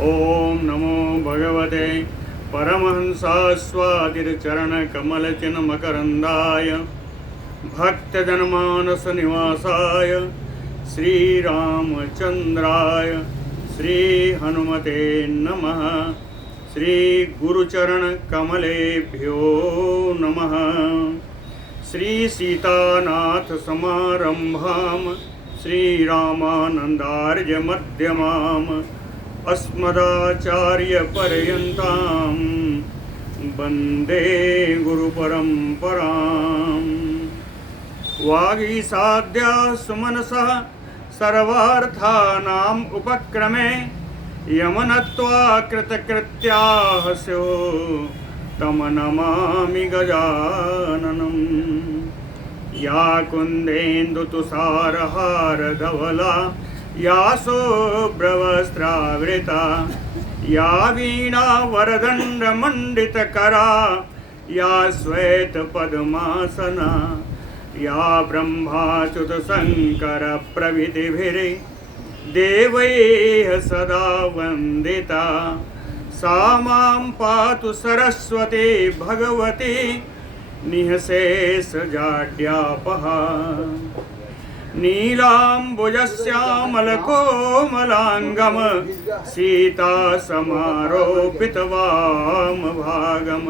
ओम नमो भगवते परमहंसास्वादिरचरणकमलचिन्मकरन्दाय भक्तजनमानसनिवासाय श्रीरामचन्द्राय श्रीहनुमते नमः। श्रीगुरुचरणकमलेभ्यो नमः। श्रीसीतानाथसमारम्भां श्रीरामानन्दार्यमध्यमाम् अस्मदाचार्यपर्यन्तां वन्दे गुरुपरम्पराम्। वागीसाद्या सुमनसः सर्वार्थानाम् उपक्रमे यमनत्वा कृतकृत्याः स्युः तं नमामि गजाननम्। या कुन्देन्दुतुषारहारधवला या शुभ्रवस्त्रावृता या वीणावरदण्डमण्डितकरा या श्वेतपद्मासना या ब्रह्माच्युतशङ्करप्रभृतिभिर्देवैः सदा वन्दिता सा मां पातु सरस्वती भगवती निःशेषजाड्यापहा। नीलाम्बुजश्यामलकोमलाङ्गं सीतासमारोपितवामभागं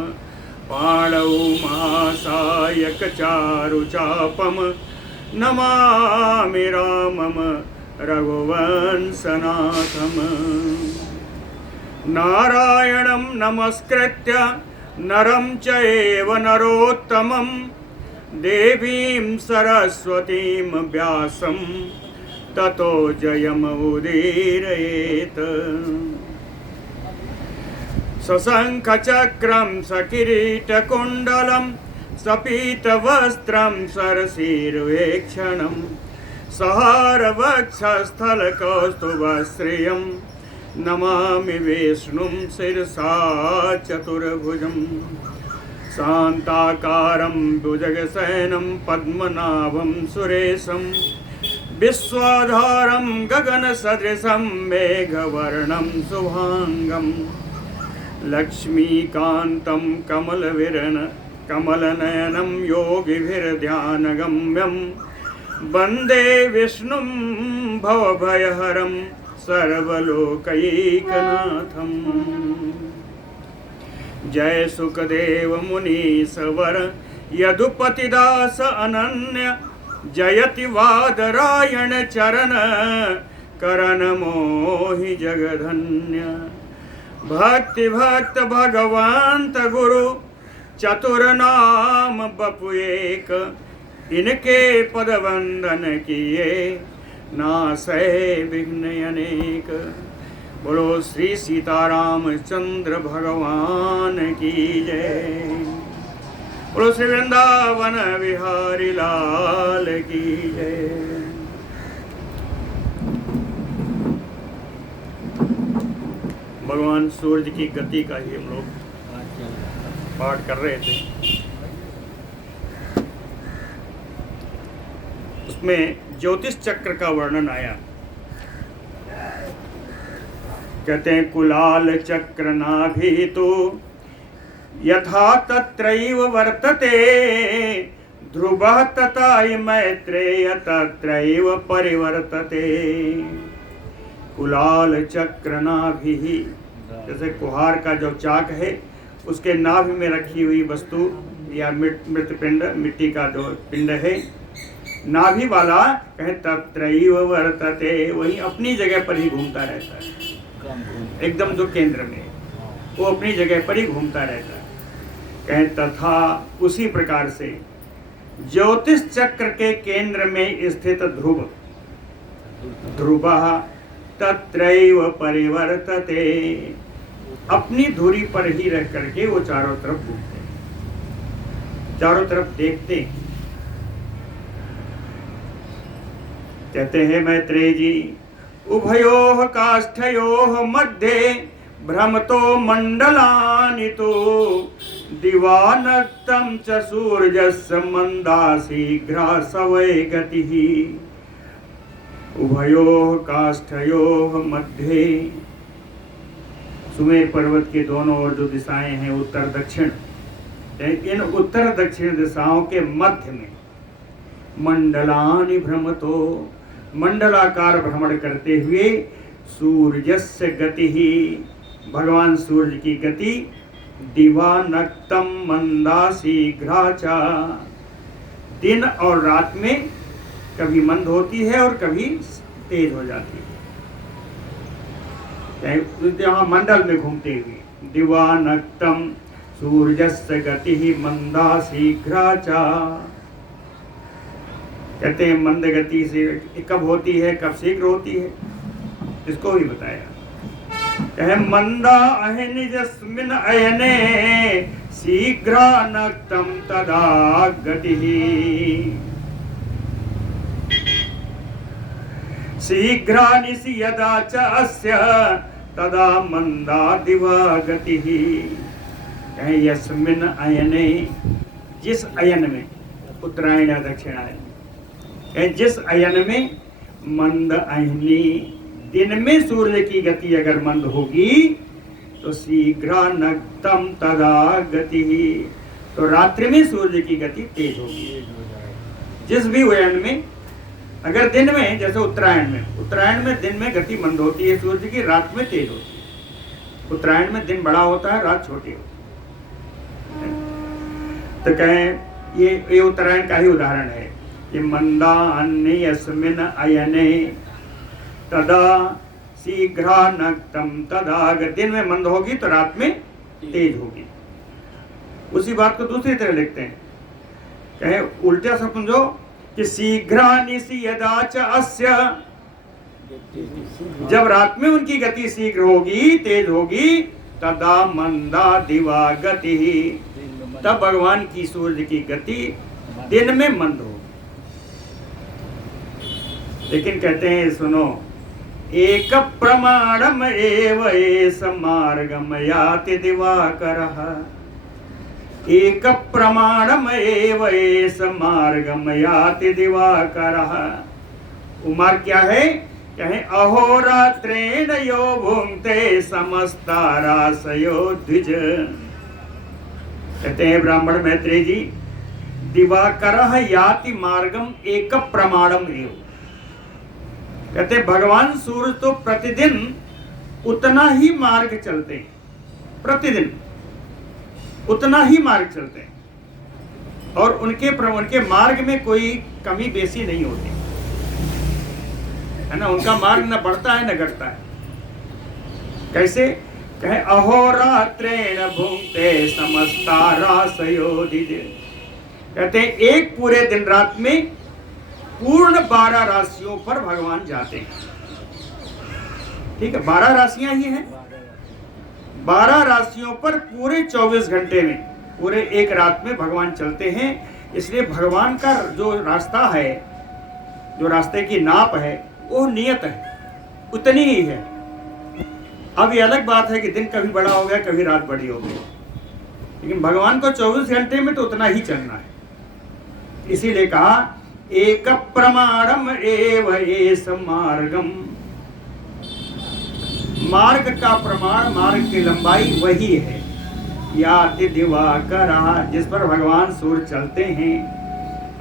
पाणौ महासायकचारुचापं नमामि रामं रघुवंशनाथम्। नारायणं नमस्कृत्य नरं चैव नरोत्तमं देवीं सरस्वतीं व्यासं ततो जयमुदीरयेत्। सशङ्खचक्रं सकिरीटकुण्डलं सपीतवस्त्रं सरसीरुहेक्षणं सहारवक्षस्थलकौस्तुभश्रियं नमामि विष्णुं शिरसा चतुर्भुजं। शान्ताकारं भुजगशयनं पद्मनाभं सुरेशं विश्वाधारं गगनसदृशं मेघवर्णं शुभाङ्गं लक्ष्मीकान्तं कमलनयनं योगिभिर्ध्यानगम्यं वन्दे विष्णुं भवभयहरं सर्वलोकैकनाथम्। जय सुखदेव मुनीश्वर यदुपतिदास अनन्य जयति वादरायण चरण करण मोहि जगधन्य। भक्ति भक्त भगवंत गुरु चतुर नाम बपु एक इनके पद वंदन किए नासै विघ्न अनेक। बोलो श्री सीतारामचंद्र भगवान की जय। बोलो श्री वृंदावन बिहारी लाल की जय। भगवान सूर्य की गति का ही हम लोग पाठ कर रहे थे। उसमें ज्योतिष चक्र का वर्णन आया। कहते हैं कुलाल चक्र नाभि तो यथा तत्रैव वर्तते ध्रुवः तथा मैत्रेय तत्रैव परिवर्तते। कुलाल चक्र नाभि, जैसे कुहार का जो चाक है उसके नाभि में रखी हुई वस्तु या मृत पिंड, मिट्टी का जो पिंड है, नाभि वाला कहे तत्रैव वर्तते, वही अपनी जगह पर ही घूमता रहता है। एकदम जो केंद्र में वो अपनी जगह पर ही घूमता रहता है। कहे तथा उसी प्रकार से ज्योतिष चक्र के केंद्र में स्थित ध्रुवः तत्रैव परिवर्तते, अपनी धुरी पर ही रह करके वो चारों तरफ घूमते हैं, चारों तरफ देखते हैं। कहते हैं मैत्रेय जी, उभयोः काष्ठयोः मध्ये भ्रमतो मंडलानि तो दिवानक्तं च सूर्यस्य मन्दाशीघ्रासवै गतिः। उभयोः काष्ठयोः मध्ये, सुमेर पर्वत के दोनों ओर जो दिशाएं हैं उत्तर दक्षिण, इन उत्तर दक्षिण दिशाओं के मध्य में मंडलानि भ्रमतो, मंडलाकार भ्रमण करते हुए सूर्यस्य गति ही, भगवान सूर्य की गति दिवानक्तम मंदा शीघ्राचा, दिन और रात में कभी मंद होती है और कभी तेज हो जाती है, यहाँ मंडल में घूमते हुए। दिवानक्तम सूर्यस्य गति ही मंदा शीघ्राचा, कहते हैं मंद गति से कब होती है, कब शीघ्र होती है, इसको भी बताया। कहे मंदा अहनिजस्मिन् अयने शीघ्रा नक्तम तदा गतिः, शीघ्रा निशि यदा च अस्य तदा मंदा दिवा गतिः। कहे यस्मिन् अयने, जिस अयन में, उत्तरायण या दक्षिणायन, जिस अयन में मंद अयनी, दिन में सूर्य की गति अगर मंद होगी तो शीघ्र नक्तम तदा गति, तो रात्रि में सूर्य की गति तेज होगी। जिस भी अयन में, अगर दिन में, जैसे उत्तरायण में दिन में गति मंद होती है सूर्य की, रात में तेज होती है। उत्तरायण में दिन बड़ा होता है, रात छोटी होती है। तो कहें ये उत्तरायण का ही उदाहरण है कि मंदा अन्य अस्मिन् अयने तदा शीघ्रा नक्तम तदा, दिन में मंद होगी तो रात में तेज होगी। उसी बात को दूसरी तरह लिखते हैं, कहे उल्टा समझो कि शीघ्रा निशि यदा च अस्य, जब रात में उनकी गति शीघ्र होगी, तेज होगी, तदा मंदा दिवा गति, तब भगवान की सूर्य की गति दिन में मंद होगी। लेकिन कहते हैं सुनो, एक प्रमाणम एव एष मार्गम याति दिवाकरः, एक प्रमाणम एव एष मार्गम याति दिवाकरः। वो मार्ग क्या है? कहे अहोरात्रेण यो भुंक्ते समस्तारासयो द्विज। कहते हैं ब्राह्मण मैत्रेय जी, दिवाकरः याति मार्गम एक प्रमाणम एव। कहते भगवान सूर्य तो प्रतिदिन उतना ही मार्ग चलते हैं, प्रतिदिन उतना ही मार्ग चलते हैं, और उनके मार्ग में कोई कमी बेसी नहीं होती है ना। उनका मार्ग न बढ़ता है न घटता है। कैसे? कहे अहोरात्रेण भुंक्ते समस्तारासयो द्विज। कहते हैं एक पूरे दिन रात में पूर्ण 12 राशियों पर भगवान जाते हैं। ठीक है, 12 राशियां ही हैं। 12 राशियों पर पूरे 24 घंटे में, पूरे एक रात में भगवान चलते हैं। इसलिए भगवान का जो रास्ता है, जो रास्ते की नाप है, वो नियत है, उतनी ही है। अब ये अलग बात है कि दिन कभी बड़ा हो गया, कभी रात बड़ी हो गई, लेकिन भगवान को 24 घंटे में तो उतना ही चलना है। इसीलिए कहा एक प्रमाणम एव एष मार्गम। मार्ग का प्रमाण, मार्ग की लंबाई वही है। याति दिवाकरः, जिस पर भगवान सूर्य चलते हैं।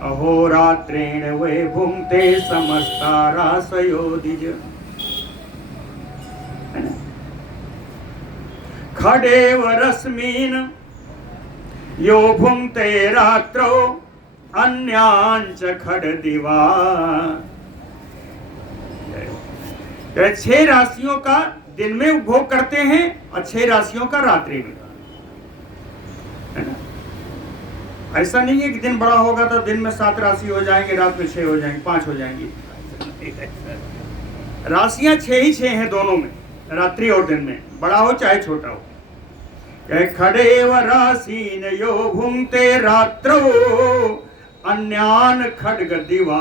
अहोरात्रेण वे भुंक्ते समस्तारासयो द्विज। खडेव रश्मीन यो भुंक्ते रात्रौ अन्यांच खड दिवा। 6 राशियों का दिन में उपभोग करते हैं और 6 राशियों का रात्रि में, है ना। ऐसा नहीं है कि दिन बड़ा होगा तो दिन में 7 राशि हो जाएंगे, रात में 6 हो जाएंगे, 5 हो जाएंगी। राशियां 6 ही 6 हैं दोनों में, रात्रि और दिन में, बड़ा हो चाहे छोटा हो। खडेव राशीन यो भुंक्ते रात्रौ अन्यान खड्ग दिवा।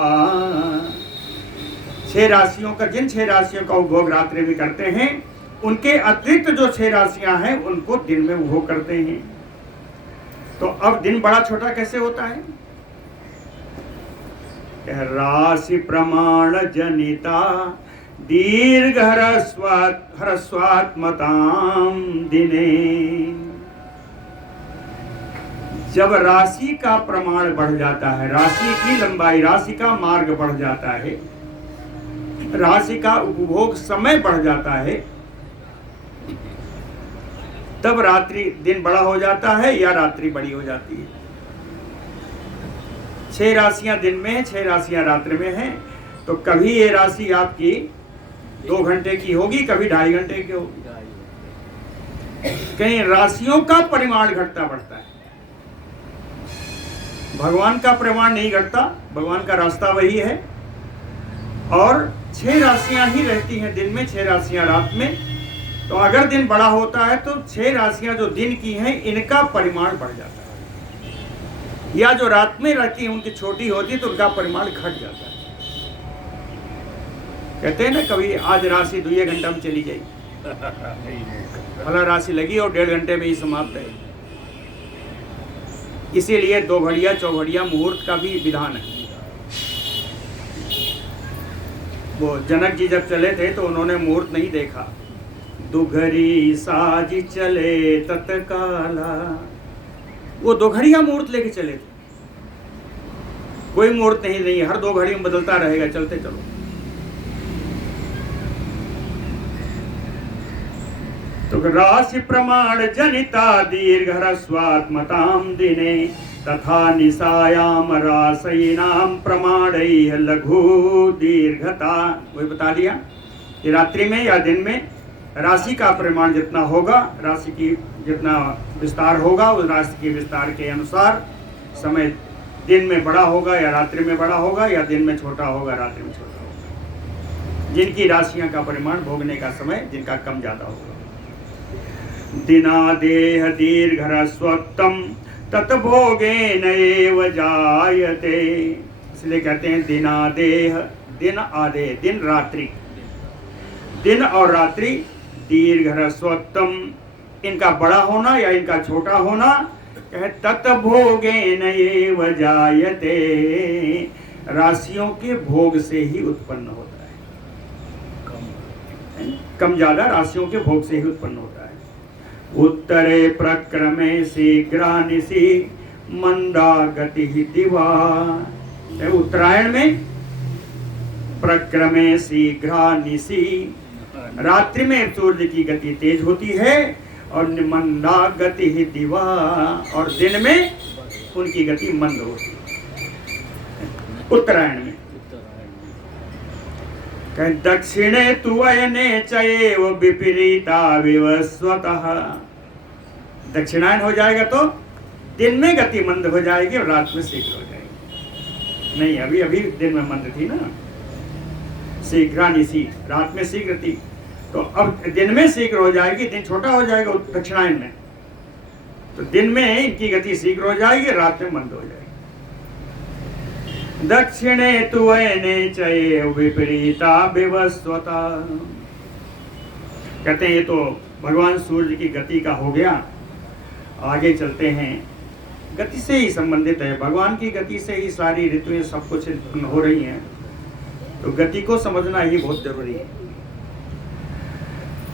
6 राशियों का, जिन 6 राशियों का उपभोग रात्रि में करते हैं, उनके अतिरिक्त जो 6 राशियां हैं उनको दिन में उपभोग करते हैं। तो अब दिन बड़ा छोटा कैसे होता है? राशि प्रमाण जनिता दीर्घ ह्रस्वात्मताम दिने। जब राशि का प्रमाण बढ़ जाता है, राशि की लंबाई, राशि का मार्ग बढ़ जाता है, राशि का उपभोग समय बढ़ जाता है, तब रात्रि दिन बड़ा हो जाता है या रात्रि बड़ी हो जाती है। 6 राशियां दिन में, 6 राशियां रात्रि में हैं, तो कभी ये राशि आपकी 2 घंटे की होगी, कभी 2.5 घंटे की होगी। कहीं राशियों का परिमाण घटता बढ़ता है, भगवान का परिमाण नहीं घटता। भगवान का रास्ता वही है, और 6 राशियां ही रहती हैं दिन में, 6 राशियां रात में। तो अगर दिन बड़ा होता है तो 6 राशियां जो दिन की हैं इनका परिमाण बढ़ जाता है, या जो रात में रहती है उनकी छोटी होती है तो उनका परिमाण घट जाता है। कहते हैं ना, कभी आज राशि 2 घंटा में चली गई, फला राशि लगी और 1.5 घंटे में ही समाप्त है। इसीलिए 2 घड़िया चौघड़िया मुहूर्त का भी विधान है। वो जनक जी जब चले थे तो उन्होंने मुहूर्त नहीं देखा। दुघरी साज चले तत्काला, वो 2 घड़िया मुहूर्त लेके चले थे। कोई मुहूर्त नहीं, हर 2 घड़ी में बदलता रहेगा, चलते चलो। तो राशि प्रमाण जनिता दीर्घ ह्रस्वात्मताम दिने, तथा निशायाम राशयिनाम प्रमाणैः लघु दीर्घता। वही बता दिया कि रात्रि में या दिन में राशि का परिमाण जितना होगा, राशि की जितना विस्तार होगा, उस राशि के विस्तार के अनुसार समय दिन में बड़ा होगा या रात्रि में बड़ा होगा, या दिन में छोटा होगा रात्रि में छोटा होगा। जिनकी राशियां का परिमाण भोगने का समय जिनका कम ज्यादा होगा। दिनादेह दीर्घ ह्रस्वत्तम तत्भोगेन एव जायते। इसलिए कहते हैं दिनादेह, दिन आदेह, दिन रात्रि, दिन और रात्रि दीर्घ ह्रस्वत्तम, इनका बड़ा होना या इनका छोटा होना, कहे तत्भोगेन एव जायते, राशियों के भोग से ही उत्पन्न होता है। कम ज्यादा राशियों के भोग से ही उत्पन्न होता है। उत्तरे प्रक्रमे शीघ्रानिशि मंदा गति दिवा। उत्तरायण में प्रक्रमे शीघ्रानिशि, रात्रि में सूर्य की गति तेज होती है, और मंदा गति दिवा, और दिन में उनकी गति मंद होती है उत्तरायण में। दक्षिणे तु अयने चैव विपरीता विवस्वतः। दक्षिणायन हो जाएगा तो दिन में गति मंद हो जाएगी और रात में शीघ्र हो जाएगी। नहीं, अभी अभी दिन में मंद थी ना, शीघ्रानिशि, रात में शीघ्र थी, तो अब दिन में शीघ्र हो जाएगी, दिन छोटा हो जाएगा दक्षिणायन में, तो दिन में इनकी गति शीघ्र हो जाएगी, रात में मंद हो जाएगी। दक्षिणे तु अयने चैव विपरीता विवस्वता। कहते हैं ये तो भगवान सूर्य की गति का हो गया। आगे चलते हैं, गति से ही संबंधित है, भगवान की गति से ही सारी ऋतुएं सब कुछ हो रही हैं, तो गति को समझना ही बहुत जरूरी है।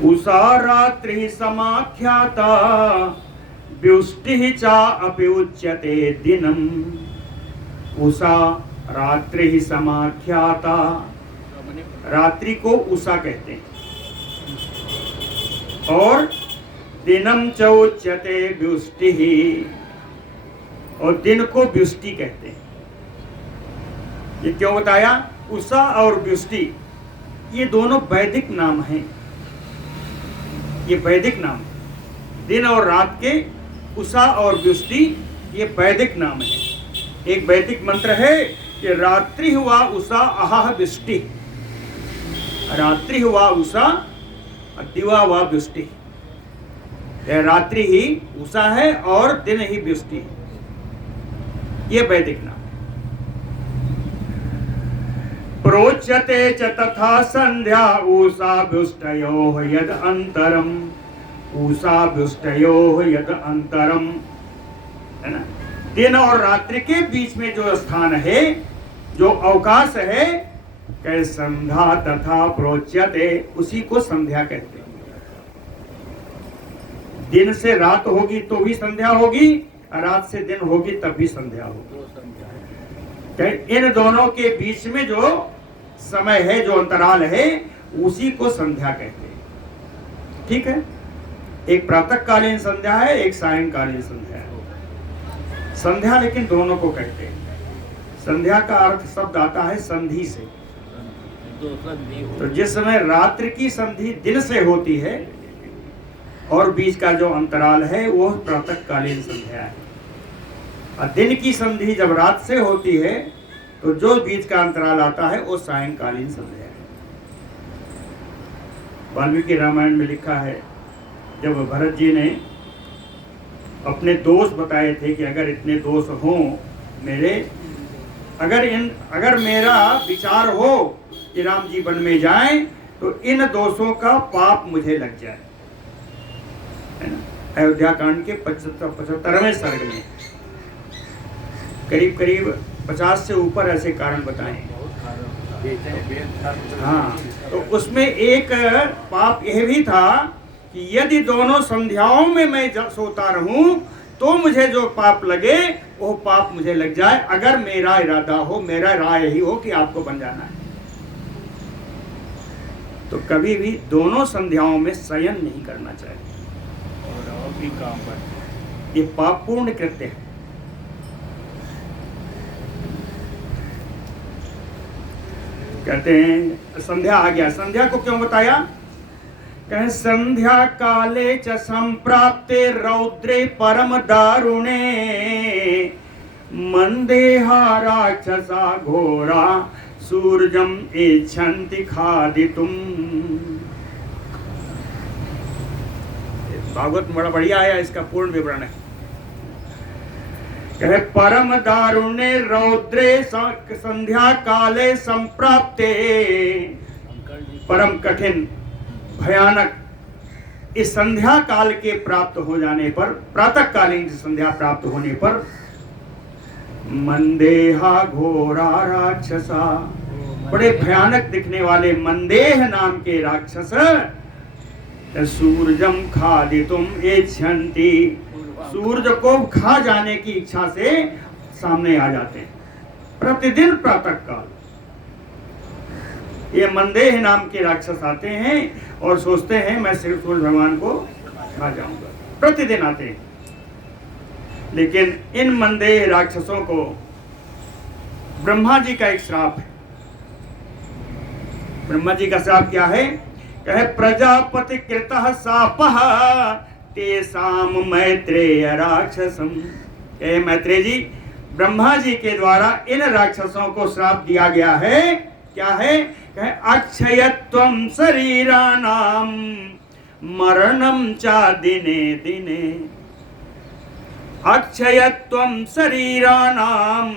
उषा रात्रि समाख्याता व्युष्टि चा अपि उच्यते दिनम। उषा रात्रि समाख्याता, रात्रि को उषा कहते हैं, और दिनम च उच्यते व्युष्टि, और दिन को व्युष्टि कहते हैं। ये क्यों बताया? उषा और व्युष्टि ये दोनों वैदिक नाम हैं, ये वैदिक नाम, दिन और रात के उषा और व्युष्टि ये वैदिक नाम है। एक वैदिक मंत्र है कि रात्रि हुआ उषा अहाह व्युष्टि, रात्रि हुआ उषा दिवा हुआ व्युष्टि। रात्रि ही उषा है और दिन ही व्युष्टि है, ये वैदिक नाम। प्रोच्यते च तथा संध्या उषा व्युष्टयोः यद अंतरम, उषा व्युष्टयोः यद अंतरम, है ना। दिन और रात्रि के बीच में जो स्थान है, जो अवकाश है, कहे संध्या तथा प्रोच्यते, उसी को संध्या कहते हैं। दिन से रात होगी तो भी संध्या होगी, रात से दिन होगी तब भी संध्या होगी। इन दोनों के बीच में जो समय है, जो अंतराल है, उसी को संध्या कहते हैं। ठीक है, एक प्रातःकालीन संध्या है, एक सायंकालीन संध्या है। संध्या लेकिन दोनों को कहते हैं। संध्या का अर्थ शब्द आता है संधि से। तो जिस समय रात्रि की संधि दिन से होती है और बीच का जो अंतराल है वो प्रातःकालीन संध्या है, और दिन की संधि जब रात से होती है तो जो बीच का अंतराल आता है वो सायंकालीन संध्या है। वाल्मीकि रामायण में लिखा है, जब भरत जी ने अपने दोष बताए थे कि अगर इतने दोष हों मेरे, अगर मेरा विचार हो कि राम जी वन में जाएं तो इन दोषों का पाप मुझे लग जाए, है ना। अयोध्या कांड के 75वें सर्ग में करीब करीब 50 से ऊपर ऐसे कारण बताए। हाँ, तो उसमें एक पाप यह भी था कि यदि दोनों संध्याओं में मैं सोता रहूं तो मुझे जो पाप लगे वो पाप मुझे लग जाए, अगर मेरा इरादा हो, मेरा राय ही हो कि आपको बन जाना है। तो कभी भी दोनों संध्याओं में शयन नहीं करना चाहिए, और भी काम पर ये पापपूर्ण कृत्य है। कहते हैं संध्या आ गया। संध्या को क्यों बताया? कहें संध्या काले च संप्राप्ते रौद्रे परम दारुणे मंदेहा राक्षसा घोरा सूर्यम इच्छन्ति खादितुम। भागवत बड़ा बढ़िया आया, इसका पूर्ण विवरण है। कहे परम दारुणे रौद्रे संध्या काले संप्राप्ते, परम कठिन भयानक इस संध्या काल के प्राप्त हो जाने पर, प्रातःकालीन संध्या प्राप्त होने पर, मंदेहा घोरा राक्षसा, बड़े भयानक दिखने वाले मंदेह नाम के राक्षस सूर्यम खादितुम इच्छन्ति, सूर्य को खा जाने की इच्छा से सामने आ जाते हैं प्रतिदिन प्रातःकाल। ये मंदेह नाम के राक्षस आते हैं और सोचते हैं मैं सिर्फ सूर्य भगवान को खा जाऊंगा, प्रतिदिन आते हैं। लेकिन इन मंदेह राक्षसों को ब्रह्मा जी का एक श्राप है। ब्रह्मा जी का श्राप क्या है? कहे प्रजापति कृतः शापः तेसाम मैत्रेय राक्षसम। कहे मैत्रेय जी, ब्रह्मा जी के द्वारा इन राक्षसों को श्राप दिया गया है। क्या है? कहे अक्षयत्वं शरीराणाम मरणम चा दिने दिने। अक्षयत्वं शरीराणाम,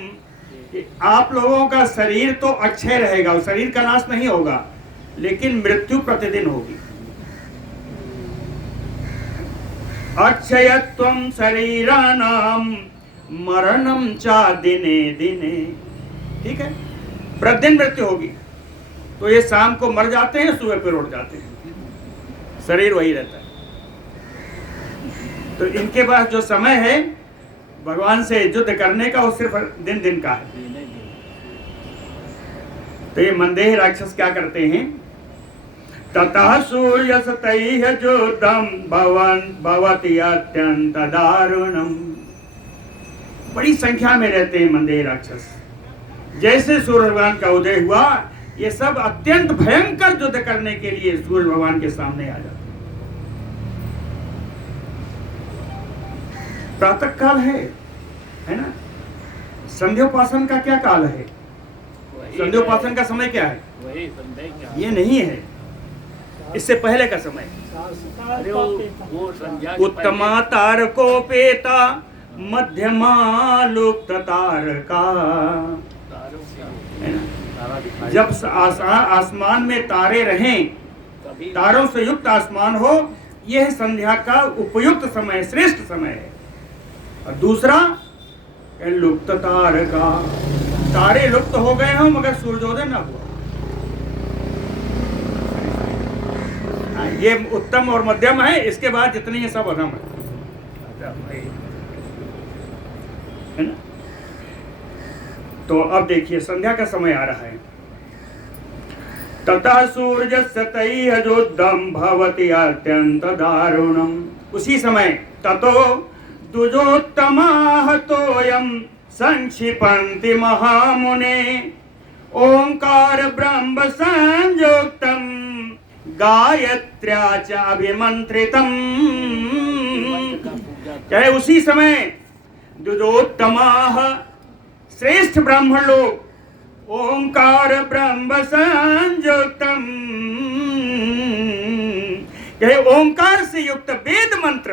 आप लोगों का शरीर तो अक्षय रहेगा, शरीर का नाश नहीं होगा, लेकिन मृत्यु प्रतिदिन होगी। अक्षयत्वं शरीराणाम मरणम चा दिने दिने। ठीक है, प्रतिदिन मृत्यु होगी। तो ये शाम को मर जाते हैं, सुबह पर उठ जाते हैं, शरीर वही रहता है। तो इनके पास जो समय है भगवान से युद्ध करने का, वो सिर्फ दिन दिन का है। तो ये मंदेह राक्षस क्या करते हैं? ततः सूर्यस्तैः युद्धं भवति अत्यंत दारुणम। बड़ी संख्या में रहते हैं मंदेह राक्षस। जैसे सूर्य भगवान का उदय हुआ, ये सब अत्यंत भयंकर युद्ध करने के लिए सूर्य भगवान के सामने आ जाते हैं। प्रातः काल है ना। संध्योपासन का क्या काल है? संध्योपासन का समय क्या है? ये नहीं है, इससे पहले का समय। उत्तमा तारकोपेता मध्यमा लुप्त तारका। जब आसमान में तारे रहें, तारों से युक्त आसमान हो, यह संध्या का उपयुक्त समय, श्रेष्ठ समय है। और दूसरा लुप्त तारका, तारे लुप्त हो गए हों मगर सूर्योदय ना हुआ। ये उत्तम और मध्यम है, इसके बाद जितनी है सब अधम है ना। तो अब देखिए संध्या का समय आ रहा है। ततः सूर्यस्य तैर्युद्धं भवति अत्यंत दारुणम्। उसी समय ततो द्विजोत्तमाः तोयं संक्षिपन्ति महामुने ओंकार ब्रह्म संयुक्तं गायत्र्या च अभिमंत्रितम्। चाहे उसी समय द्विजोत्तमाः श्रेष्ठ ब्राह्मण लोग ओंकार ब्रह्म संयुक्तम, यह ओंकार से युक्त वेद मंत्र,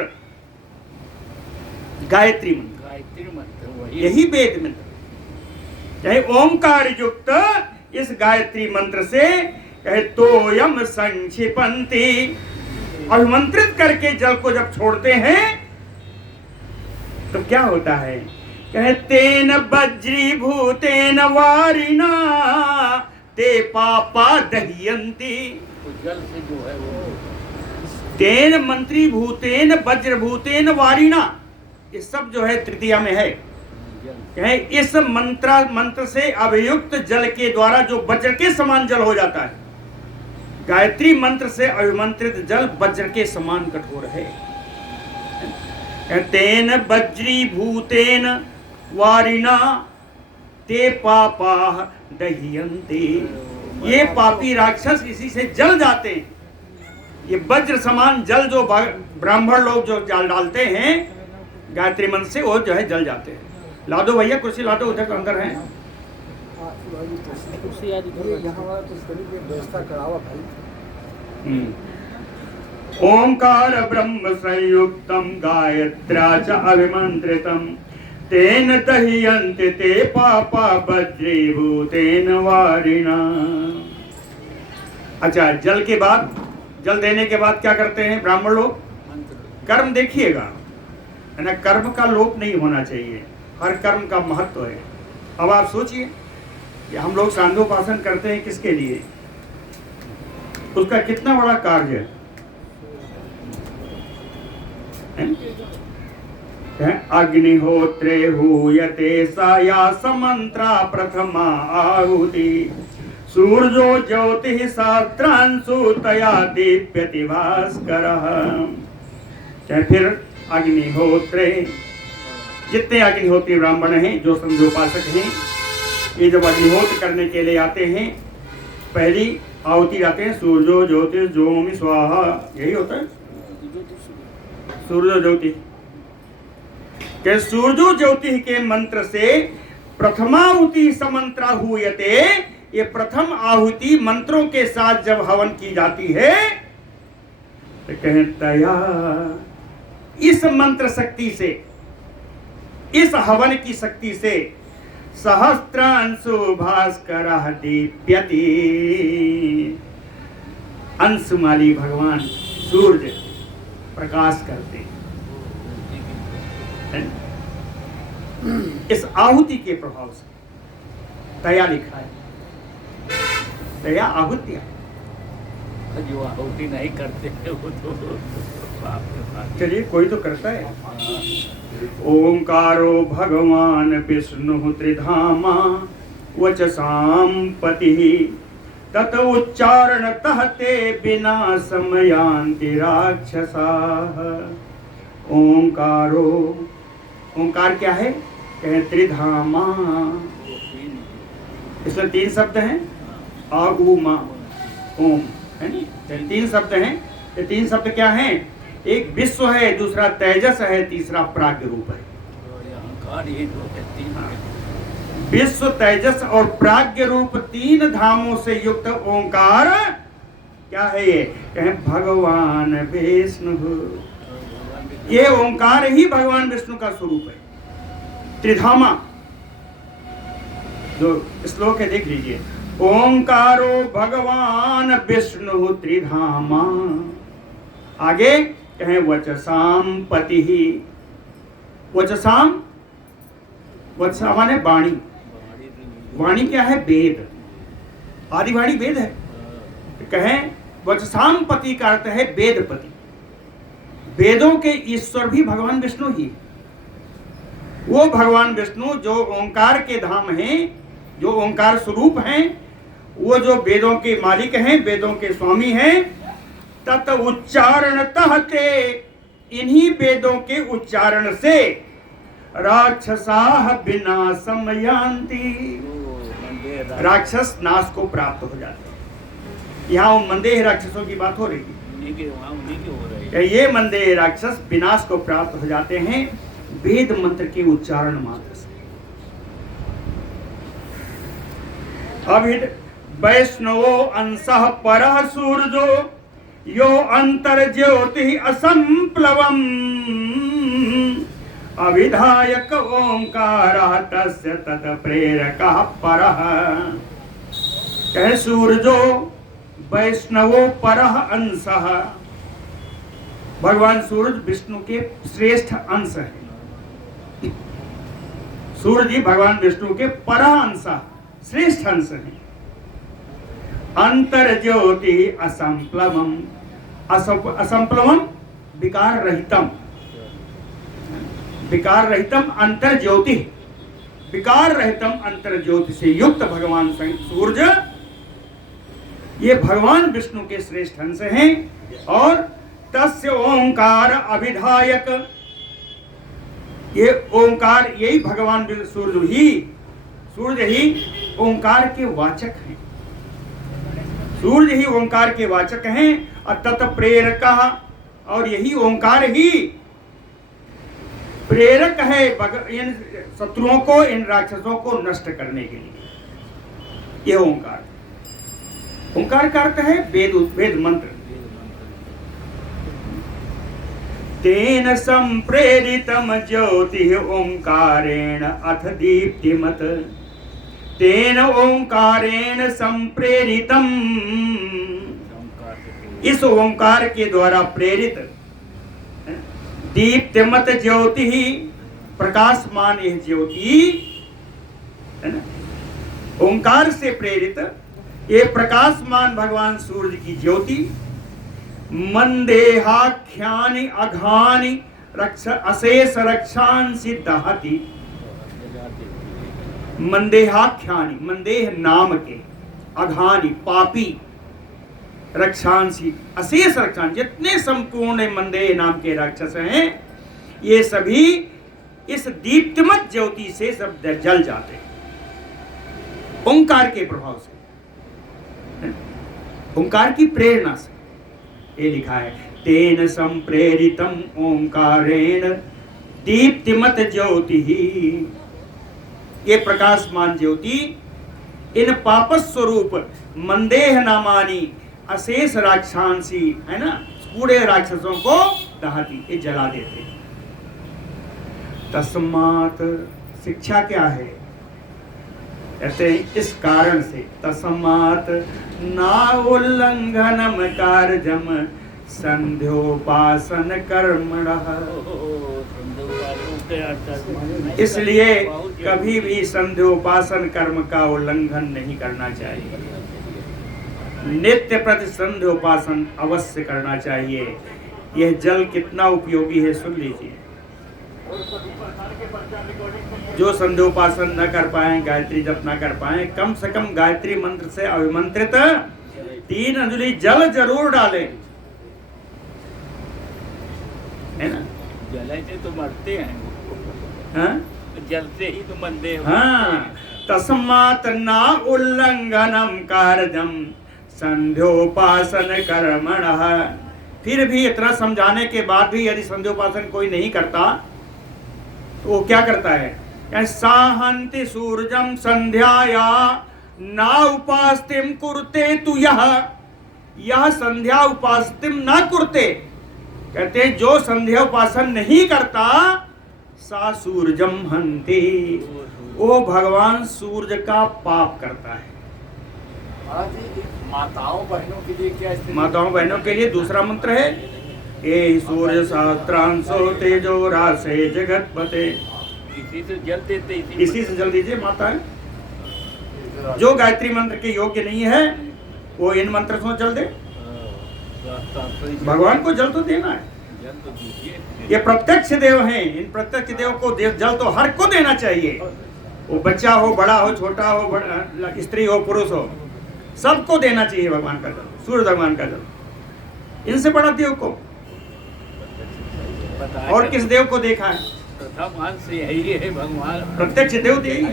गायत्री मंत्र, यही वेद मंत्र, यही ओंकार युक्त इस गायत्री मंत्र से तोयम संक्षिपन्ति, अभिमंत्रित करके जल को जब छोड़ते हैं तो क्या होता है? तेन वज्रीभूतेन वारिणा ते पापा दह्यन्ति। जल से जो है वो तेन मंत्रीभूतेन वज्रभूतेन वारिणा, ये सब जो है तृतीया में है। कहे इस मंत्र से अभियुक्त जल के द्वारा जो वज्र के समान जल हो जाता है, गायत्री मंत्र से अभिमंत्रित जल वज्र के समान कठोर है। तेन वज्रीभूतेन वारिणा ते पापा दह्यन्ते, ये पापी राक्षस इसी से जल जाते हैं। ये वज्र समान जल जो ब्राह्मण लोग जो जल डालते हैं गायत्री मंत्र से, वो जो है जल जाते हैं। ला दो भैया कुर्सी ला दो, उधर अंदर है कुर्सी, व्यवस्था करावा भाई। ओंकार ब्रह्म संयुक्तम गायत्र्या च अभिमंत्रितम तेन दह्यन्ते ते पापा वज्रीभूतेन वारिणा। अच्छा, जल के बाद, जल देने के बाद क्या करते हैं ब्राह्मण लोग? कर्म देखिएगा, है ना, कर्म का लोप नहीं होना चाहिए, हर कर्म का महत्व है। अब आप सोचिए कि हम लोग सांध्योपासन करते हैं किसके लिए? उसका कितना बड़ा कार्य है? अग्निहोत्रे हूयते सा या समंत्रा प्रथमा आहुति सूर्यो ज्योतिः शास्त्रांशु तया दीप्यति भास्करः। चाहे फिर अग्निहोत्रे, जितने अग्निहोत्री ब्राह्मण हैं जो संध्योपासक हैं, ये जब अग्निहोत्र करने के लिए आते हैं पहली आहुति जाते हैं सूर्यो ज्योतिष ज्योमि स्वाहा, यही होता है सूर्यो ज्योति के सूर्यो ज्योति के मंत्र से प्रथमाहुति समंत्रा हुयते, ये प्रथम आहुति मंत्रों के साथ जब हवन की जाती है तो कहता इस मंत्र शक्ति से, इस हवन की शक्ति से सहस्त्रांशु भास्करः दीप्यति, अंशुमाली भगवान सूर्य प्रकाश करते हैं। इस आहुति के प्रभाव से तया लिखा है, तया आहुतिया, जो आहुति नहीं करते वो तो चलिए कोई तो करता है। ओंकारो भगवान विष्णु त्रिधामा वचसाम पति तत उच्चारणतः ते बिना समयांति राक्षसाः। ओंकारो, ओंकार क्या है? कहे त्रिधामा, इसमें तीन शब्द हैं, आ उ मा ओम, है ना, तीन शब्द हैं। ये तीन शब्द क्या हैं? एक विश्व है, दूसरा तेजस है, तीसरा प्राज्ञ रूप है। विश्व, तेजस और प्राज्ञ रूप तीन धामों से युक्त ओंकार क्या है? ये कहे भगवान विष्णु, ये ओंकार ही भगवान विष्णु का स्वरूप है। त्रिधामा जो श्लोक है देख लीजिए, ओंकारो भगवान विष्णु त्रिधामा। आगे कहें वचसाम पति ही, वचसाम, वचसा माने वाणी, वाणी क्या है? वेद, आदिवाणी वेद है। कहें वचसाम पति का अर्थ है वेदपति। वेदों के ईश्वर भी भगवान विष्णु ही। वो भगवान विष्णु जो ओंकार के धाम हैं, जो ओंकार स्वरूप हैं, वो जो वेदों के मालिक हैं, वेदों के स्वामी हैं, तत् उच्चारणतः ते, इन्हीं वेदों के उच्चारण से राक्षसाः विनाशम यान्ति, राक्षस नाश को प्राप्त हो जाते हैं। यहाँ उन मंदेह राक्षसों की बात हो रही है। ये मंदेह राक्षस विनाश को प्राप्त हो जाते हैं वेद मंत्र के उच्चारण मात्र से। अभिद वैष्णवो अंशः परः सूर्यो यो अंतर्ज्योति असंप्लवम् अविधायक ओंकारः तस्य तत् प्रेरकः परः। कह सूर्यो वैष्णवो परः अंशः, भगवान सूर्य विष्णु के श्रेष्ठ अंश है। सूर्य जी भगवान विष्णु के परः अंश, श्रेष्ठ अंश है। अंतर्ज्योति असंप्लवम, असंप्लवम विकार रहितम, विकार रहितम अंतर्ज्योति, विकार रहितम अंतर्ज्योति से युक्त भगवान सूर्य, ये भगवान विष्णु के श्रेष्ठ अंश हैं। और तस्य ओंकार अभिधायक, ये ओंकार, यही भगवान सूर्य ही ओंकार के वाचक हैं। सूर्य ही ओंकार के वाचक हैं। और तत् प्रेरक, और यही ओंकार ही प्रेरक है इन शत्रुओं को, इन राक्षसों को नष्ट करने के लिए। यह ओंकार, ओंकार का अर्थ है वेद मंत्र। तेन संप्रेरितम ज्योति ओंकारेण अथ दीप्तिमत, तेन ओंकारेण संप्रेरितम, इस ओंकार के द्वारा प्रेरित दीप्तिमत ज्योति, प्रकाशमान यह ज्योति है ना, ओंकार से प्रेरित ये प्रकाशमान भगवान सूर्य की ज्योति, मंदेहाख्यानि अघानि रक्ष अशेष रक्षांसि दहति। मंदेहाख्यानि, मंदेह नाम के, अघानि पापी, रक्षांसि अशेष रक्षांस, जितने संपूर्ण मंदेह नाम के राक्षस हैं, ये सभी इस दीप्तिमत ज्योति से सब जल जाते हैं ओंकार के प्रभाव से, ओंकार की प्रेरणा से। ये लिखा है तेन संप्रेरितम ओंकारेण दीप्तिमत ज्योति, ये प्रकाशमान ज्योति इन पापस्वरूप मंदेह नामानी अशेष राक्षांसी, है ना, पूरे राक्षसों को दहती, ये जला देते। तस्मात्, शिक्षा क्या है, कहते हैं इस कारण से, तस्मात् ना उल्लंघनम कार्यम संध्योपासन कर्मणः, इसलिए कभी भी संध्योपासन कर्म का उल्लंघन नहीं करना चाहिए। नित्य प्रति संध्योपासन अवश्य करना चाहिए। यह जल कितना उपयोगी है सुन लीजिए। जो संध्योपासन न कर पाए, गायत्री जप न कर पाए, कम से कम गायत्री मंत्र से अभिमंत्रित 3 अंजलि जल जरूर डालें, है ना। जलते तो मरते हैं, हाँ? जलते ही तो मंदे। हाँ, तस्मात् ना उल्लंघनम कार्यम संध्योपासन कर्मणः। फिर भी इतना समझाने के बाद भी यदि संध्योपासन कोई नहीं करता तो वो क्या करता है, साहन्ति सूर्यम संध्याया ना उपास्तिम कुरुते तु यह संध्या उपास्तिम ना कुरुते, कहते जो संध्या उपासन नहीं करता सा सूर्यम हन्ति, वो भगवान सूर्य का पाप करता है। माताओं बहनों के लिए क्या, माताओं बहनों के लिए दूसरा मंत्र है, ए सूर्य सहस्रांशो तेजो रासे जगतपते। इसी से जल देते, इसी से जल दीजिए माताएं। जो गायत्री मंत्र के योग्य नहीं है वो इन मंत्र से जल दे। भगवान को जल तो देना है। जल तो दीजिए। ये प्रत्यक्ष देव हैं, इन प्रत्यक्ष देव को जल तो हर को देना चाहिए। वो बच्चा हो, बड़ा हो, छोटा हो, स्त्री हो, पुरुष हो, सबको देना चाहिए भगवान का जल, सूर्य भगवान का जल। इनसे बड़ा देव को और किस देव को देखा है? प्रथम अंश यही है भगवान, प्रत्यक्ष देव तो यही।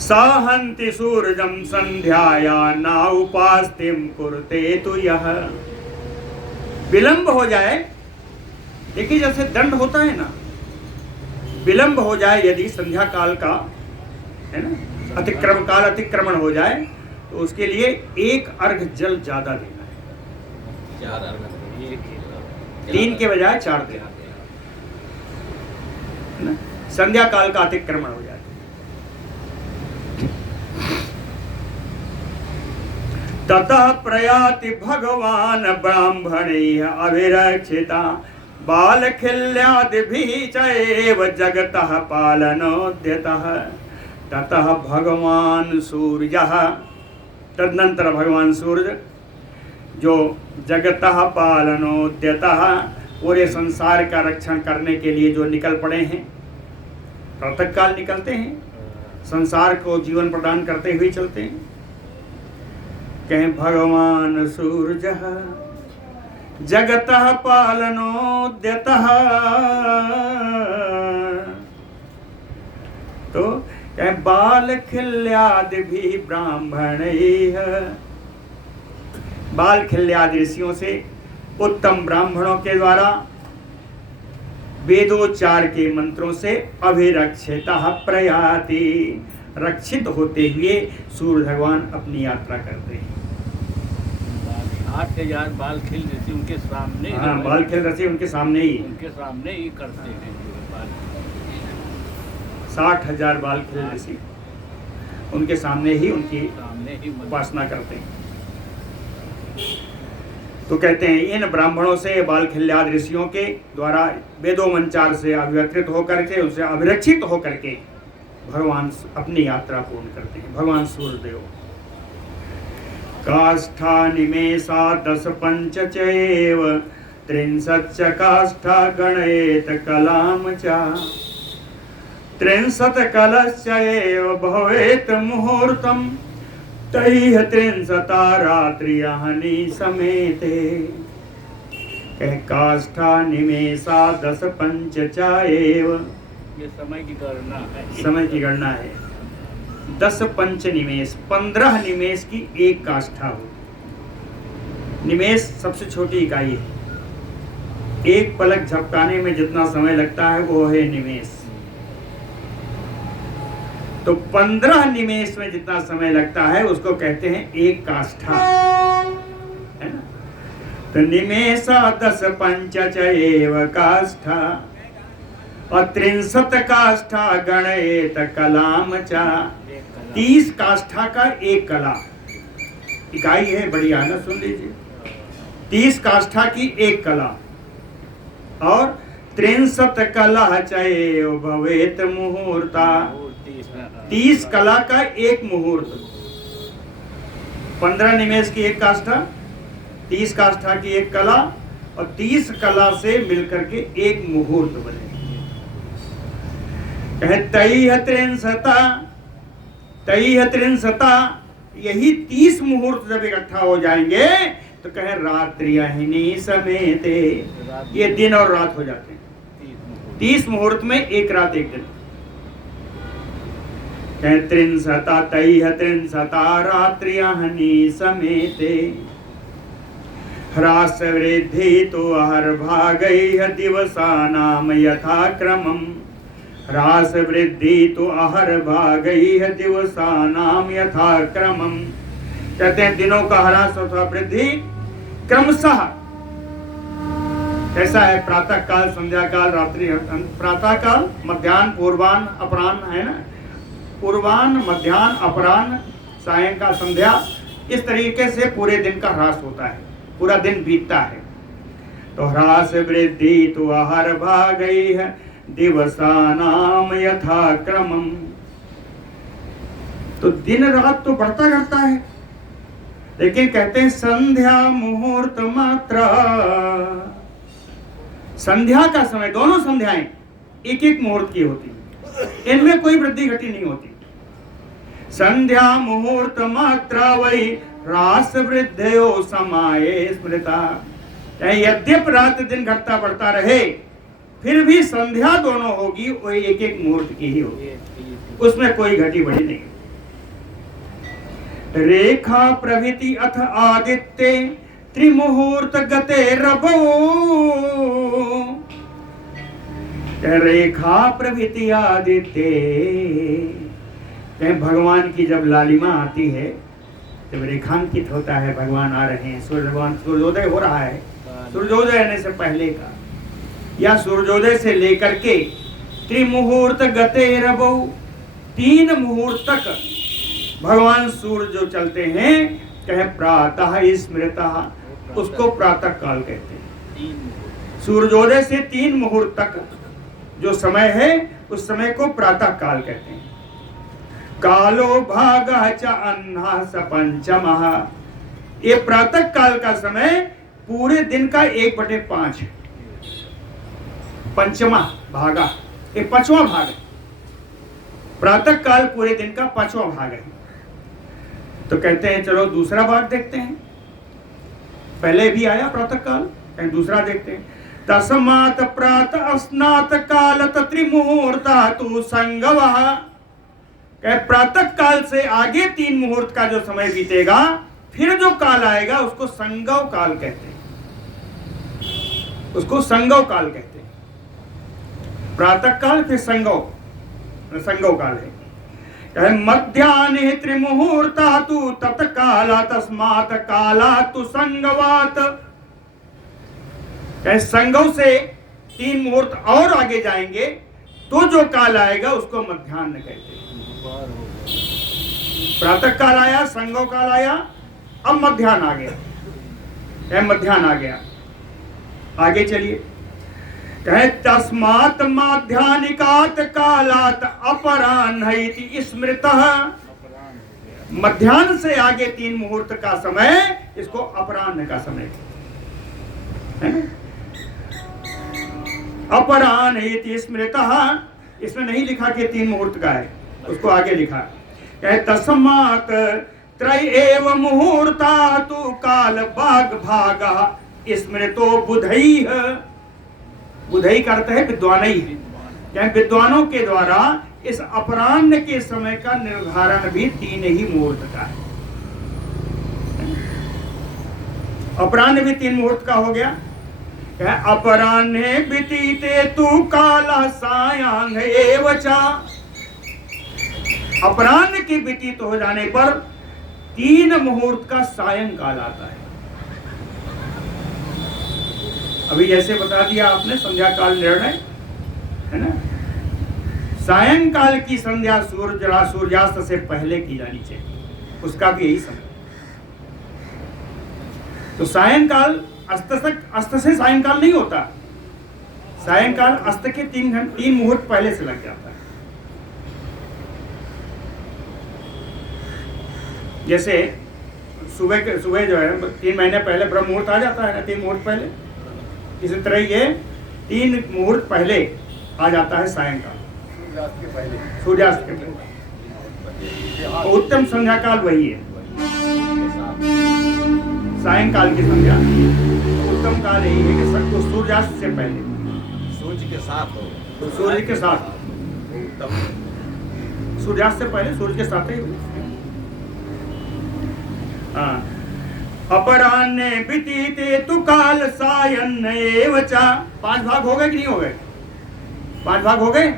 साहन्ति सूर्यं संध्याया ना उपास्तिम कुरुते तु यह। विलंब हो जाए, देखिए जैसे दंड होता है ना, विलंब हो जाए यदि संध्या काल का, है ना, अतिक्रमण हो जाए तो उसके लिए एक अर्घ जल ज्यादा देना है। 4 अर्घ, 3 के बजाय 4 देना है ना, संध्या काल का अतिक्रमण हो जाए। ततः प्रयाति भगवान ब्राह्मणैः अभिरक्षिता बालखिल्यादिभिः चैव जगतः पालनोद्यतः। ततः भगवान सूर्यः, तदनंतर भगवान सूर्य जो जगतः पालनोद्यतः, पूरे संसार का रक्षण करने के लिए जो निकल पड़े हैं, प्रातः काल निकलते हैं, संसार को जीवन प्रदान करते हुए चलते हैं। कहें भगवान सूर्यः जगतः पालनोद्यतः, तो कहें बालखिल्यादिभिः ब्राह्मणैः, बालखिल्यादि ऋषियों से उत्तम ब्राह्मणों के द्वारा वेदोच्चार के मंत्रों से अभिरक्षितः प्रयाति, रक्षित होते हुए सूर्य भगवान अपनी यात्रा करते हैं। 8000 बालखिल ऋषि उनके सामने, हाँ, बालखिल ऋषि उनके सामने ही, उनके सामने ही करते हैं। 60,000 बालखिल ऋषि उनके सामने ही उनकी सामने ही उपासना करते हैं। तो कहते हैं इन ब्राह्मणों से, बालखिल्याद ऋषियों के द्वारा वेदों मंचार से अभिव्यक्तित होकर के, उनसे अभिरक्षित होकर के भगवान अपनी यात्रा पूर्ण करते हैं। भगवान सूर्यदेव काष्ठा निमेषा 10 पंच चैव 63 काष्ठा गणयेत कलाम च 63 कलश्चैव भवेत मुहूर्तम तैः 63 रात्रियः निसमेते। कहे काष्ठा निमेषा 10 पंच चैव, ये समय की गणना है, समय की गणना है। 10 पंच निमेष, 15 निमेष की एक काष्ठा हो। निमेष सबसे छोटी इकाई है, एक पलक झपकाने में जितना समय लगता है वो है निमेष। तो 15 निमेष में जितना समय लगता है उसको कहते हैं एक काष्ठा, है ना। तो निमेषा 10 पंच चैव काष्ठा और 63 काष्ठा गणयेत कलाम चा, 30 काष्ठा का एक कला इकाई है। बढ़िया ना, सुन लीजिए, 30 काष्ठा की एक कला और 63 कला चैव भवेत मुहूर्ता, 30 कला का एक मुहूर्त। 15 निमेष की एक काष्ठा, 30 काष्ठा की एक कला और 30 कला से मिलकर के एक मुहूर्त बने। कहे तैः 63, यही 30 मुहूर्त जब इकट्ठा हो जाएंगे तो कहे रात्रियः निसमेते, ये दिन और रात हो जाते हैं। 30 मुहूर्त में एक रात एक दिन। कहे 63 रात्रियः निसमेते। ह्रास वृद्धि तो अहर्भागैः दिवसानां यथाक्रमम्, ह्रास वृद्धि तो अहर्भागैः दिवसानां यथाक्रमम्। कहते हैं दिनों का ह्रास अथवा वृद्धि क्रमशः। कैसा है? प्रातः काल, संध्या काल, रात्रि, प्रातः काल, मध्याह्न, पूर्वाह्न, अपराह्न, है ना, पूर्वाह्न, मध्याह्न, अपराह्न, सायंकाल, संध्या, इस तरीके से पूरे दिन का ह्रास होता है, पूरा दिन बीतता है। तो ह्रास वृद्धि तो अहर्भागैः दिवसानां यथाक्रमम्। तो दिन रात तो बढ़ता रहता है, लेकिन कहते हैं संध्या मुहूर्त मात्रा, संध्या का समय, दोनों संध्याएं एक एक मुहूर्त की होती है, इनमें कोई वृद्धि घटी नहीं होती। संध्या मुहूर्त मात्रा वही रास वृद्धयो समाये स्मृता। यद्यप रात दिन घटता बढ़ता रहे, फिर भी संध्या दोनों होगी, वही एक एक मुहूर्त की ही होगी, उसमें कोई घटी बढ़ी नहीं। रेखा प्रभृति अथ आदित्य त्रिमुहूर्त गते रबो। रेखा प्रभृति आदित्य, भगवान की जब लालिमा आती है, जब रेखांकित होता है भगवान आ रहे हैं, सूर्य भगवान, सूर्योदय हो रहा है, सूर्योदय आने से पहले का या सूर्योदय से लेकर के त्रिमुहूर्त गते रबो, 3 मुहूर्त तक भगवान सूर्य जो चलते हैं, कहे प्रातः स्मृतः, उसको प्रातः काल कहते हैं। सूर्योदय से 3 मुहूर्त तक जो समय है, उस समय को प्रातः काल कहते हैं। कालो भागः च अन्हा स पंचमः, ये प्रातः काल का समय पूरे दिन का 1/5 है। पंचमा भागा, ये 5वां भाग है। प्रातः काल पूरे दिन का 5वां भाग है। तो कहते हैं चलो दूसरा भाग देखते हैं, पहले भी आया प्रातः काल, कहीं दूसरा देखते हैं। तस्मात् प्रातः स्नात काल त्रिमुहूर्ता तु संगवः, प्रातः काल से आगे 3 मुहूर्त का जो समय बीतेगा, फिर जो काल आएगा उसको संगव काल कहते हैं, उसको संगव काल कहते हैं। प्रातः काल फिर संगव काल है। मध्याह्ने त्रिमुहूर्ता तु तत्काला तस्मात् काला तु संगवात, संगव से 3 मुहूर्त और आगे जाएंगे तो जो काल आएगा उसको मध्याह्न कहते हैं। प्रातः काल आया, संगव काल आया, अब मध्याह्न आ गया, मध्याह्न आ गया। आगे चलिए, कहे तस्मात् माध्यानिकात कालात अपराह्न इति स्मृतः, मध्याह्न से आगे 3 मुहूर्त का समय, इसको अपराह्न का समय है। अपराह्न इति स्मृतः, इसमें नहीं लिखा कि 3 मुहूर्त का है, उसको आगे लिखा है। तस्मात् त्रय एव मुहूर्ता तु काल भाग भागः स्मृतो बुधैः, बुधई का अर्थ है विद्वानई, विद्वानों के द्वारा इस अपराह्न के समय का निर्धारण भी 3 ही मुहूर्त का है। अपराह्न भी 3 मुहूर्त का हो गया। अपराह्ने व्यतीते तु कालः सायं एव च, अपराह्न के व्यतीत हो जाने पर 3 मुहूर्त का सायंकाल आता है। अभी जैसे बता दिया आपने संध्या काल निर्णय है ना, सायंकाल की संध्या सूर्यास्त से पहले की जानी चाहिए, उसका भी यही समय। तो सायंकाल अस्त से सायंकाल नहीं होता, सायंकाल अस्त के 3 मुहूर्त पहले से लग जाता है। जैसे सुबह जो है 3 महीने पहले ब्रह्म मुहूर्त आ जाता है ना, 3 मुहूर्त पहले, इसी तरह ये 3 मुहूर्त पहले आ जाता है सायंकाल, सूर्यास्त के पहले। उत्तम संध्या काल वही है, सायंकाल की संध्या उत्तम काल यही है कि सबको सूर्यास्त से पहले, सूर्य के साथ हो, तो सूर्य के साथ, सूर्यास्त से पहले सूर्य के साथ ही। अपराह्ने व्यतीते तु काल सायं एव च, 5 भाग हो गए कि नहीं हो गए? 5 भाग हो गए।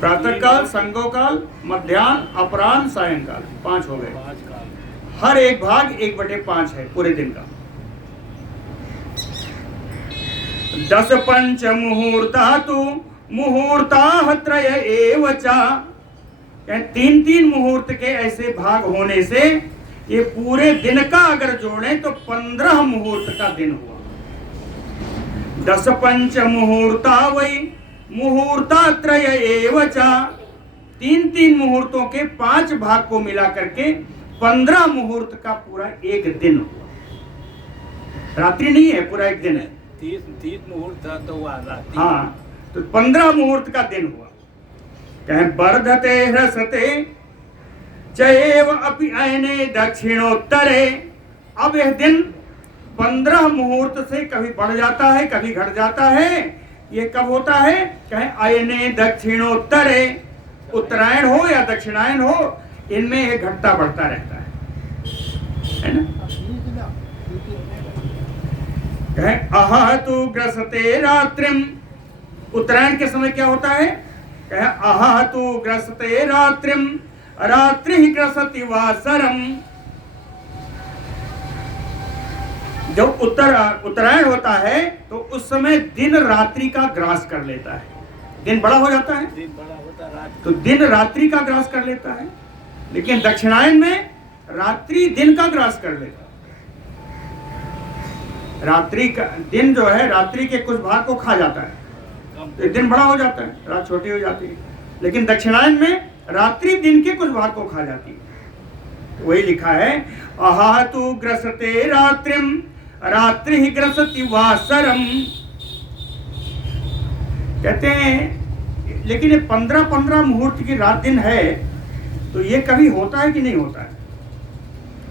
प्रातः काल, संगव काल, मध्याह्न, अपराह्न, सायंकाल, 5 हो गए। हर एक भाग 1/5 है पूरे दिन का। 10 पंच मुहूर्ता तु मुहूर्ता त्रय एव च, 3 मुहूर्त के ऐसे भाग होने से ये पूरे दिन का अगर जोड़ें तो 15 मुहूर्त का दिन हुआ। 10 पंच मुहूर्ता वही मुहूर्ता त्रय एव च, 3-3 मुहूर्तों के 5 भाग को मिला करके 15 मुहूर्त का पूरा एक दिन हुआ। रात्रि नहीं है, पूरा एक दिन है। 30 मुहूर्त था तो हुआ रात्रि। हाँ, तो 15 मुहूर्त का दिन हुआ। कहे वर्धते ह्रसते चैव अपि अयने दक्षिणोत्तरे। अब यह दिन 15 मुहूर्त से कभी बढ़ जाता है, कभी घट जाता है। ये कब होता है? कहे अयने दक्षिणोत्तरे, उत्तरायण हो या दक्षिणायन हो, इनमें ये घटता बढ़ता रहता है ना। कहे अहा तु ग्रसते रात्रिम। उत्तरायण के समय क्या होता है? कहे अहा तु ग्रसते रात्रिम रात्रि ग्रसति वासरम। जब उत्तरायण होता है तो उस समय दिन रात्रि का ग्रास कर लेता है। दिन बड़ा हो जाता है, दिन बड़ा होता है, तो दिन रात्रि का ग्रास कर लेता है। लेकिन दक्षिणायन में रात्रि दिन का ग्रास कर लेता है। रात्रि का दिन जो है रात्रि के कुछ भाग को खा जाता है, तो दिन बड़ा हो जाता है, रात छोटी हो जाती है। लेकिन दक्षिणायन में रात्रि दिन के कुछ भाग को खा जाती है। वही लिखा है अहा तु ग्रसते रात्रिम रात्रि ही ग्रसति वासरम। कहते हैं लेकिन ये 15-15 मुहूर्त की रात दिन है, तो ये कभी होता है कि नहीं होता है?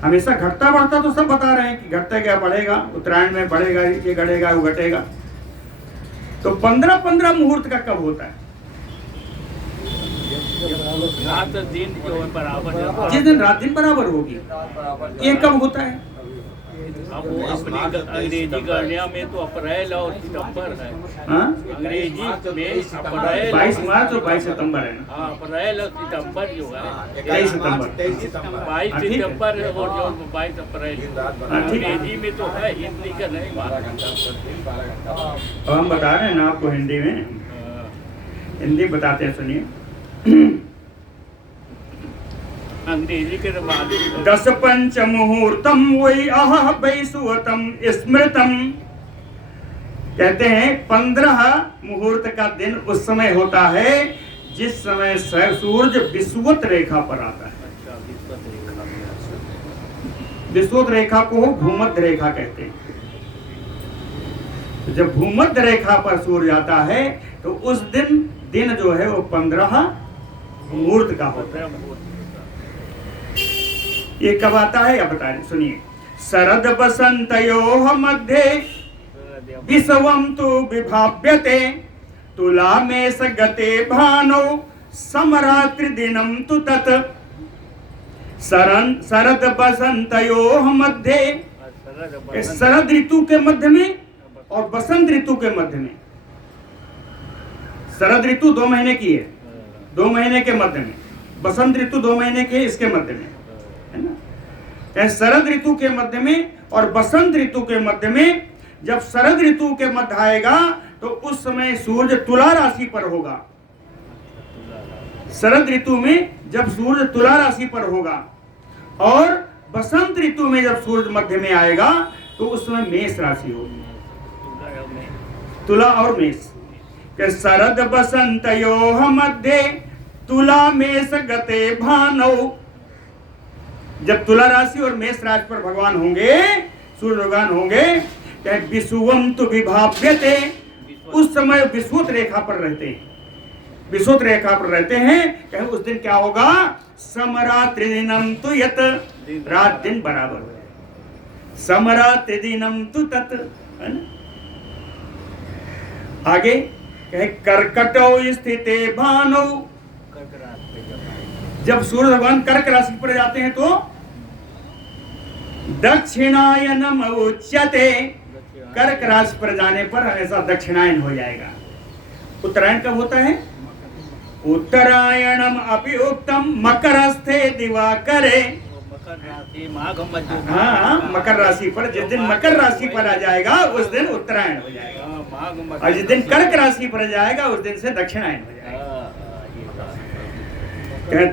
हमेशा घटता बढ़ता तो सब बता रहे हैं कि घटता क्या, बढ़ेगा, उत्तरायण में बढ़ेगा, ये घटेगा वो घटेगा। तो 15-15 मुहूर्त का कब होता है? रात दिन जो है बराबर। जिस दिन रात दिन बराबर होगी, ये कब होता है? अब वो अपनी अंग्रेजी गणना में तो अप्रैल और सितंबर है। हाँ? अंग्रेजी में अप्रैल 22 मार्च और 22 सितंबर है ना। हाँ, अप्रैल और सितंबर जो है 23 सितंबर। 22 सितंबर और जो 22 अप्रैल। हाँ, ठीक है। अंग्रेजी में तो है, हिंदी का नहीं मालूम। अब हम बता रहे हैं ना आपको हिंदी में, हिंदी बताते हैं, सुनिए। अंग्रेजी के मालूम। 10 पंच मुहूर्तम वही अह वैसुवतम स्मृतम। कहते हैं 15 मुहूर्त का दिन उस समय होता है जिस समय सूरज विषुवत रेखा पर आता है। अच्छा, विषुवत रेखा। विषुवत रेखा को भूमध्य रेखा कहते हैं। तो जब भूमध्य रेखा पर सूर्य आता है तो उस दिन जो है वो 15 मुहूर्त का होता है। ये कब आता है या बता रहे, सुनिए। शरद बसंतयोः मध्ये विषवम तु विभाव्यते तुला में सगते भानो समरात्रि दिनम तु तत्। शरद बसंतयोः मध्ये, शरद ऋतु के मध्य में और बसंत ऋतु के मध्य में। शरद ऋतु 2 महीने की है, 2 महीने के मध्य में। बसंत ऋतु 2 महीने के इसके मध्य में, है ना। शरद ऋतु के मध्य में और बसंत ऋतु के मध्य में, जब शरद ऋतु के मध्य आएगा तो उस समय सूर्य तुला राशि पर होगा। शरद ऋतु में जब सूर्य तुला राशि पर होगा और बसंत ऋतु में जब सूर्य मध्य में आएगा तो उस समय मेष राशि होगी। तुला और मेष। शरद बसंतयोः मध्ये तुला मेष गते भानौ। जब तुला राशि और मेष राशि पर भगवान होंगे, सूर्य भगवान होंगे, क्या विषुवम तु विभाव्यते, उस समय विषुवत रेखा पर रहते हैं। विषुवत रेखा पर रहते हैं, कहे उस दिन क्या होगा? समरात्रि दिनम तु यत, रात दिन बराबर हो। समरात्रि दिनम तु तत्, है ना। आगे कहे कर्कटौ स्थिते भानौ। जब सूर्य भगवान कर्क राशि पर जाते हैं तो दक्षिणायनम उच्यते। कर्क राशि पर जाने पर हमेशा दक्षिणायन हो जाएगा। उत्तरायण कब होता है? उत्तरायणम अपि उक्तम मकरस्थे दिवाकरे। हाँ, मकर राशि पर, जिस दिन मकर राशि पर आ जाएगा उस दिन उत्तरायण हो जाएगा, और जिस दिन कर्क राशि पर जाएगा उस दिन से दक्षिणायन हो जाएगा।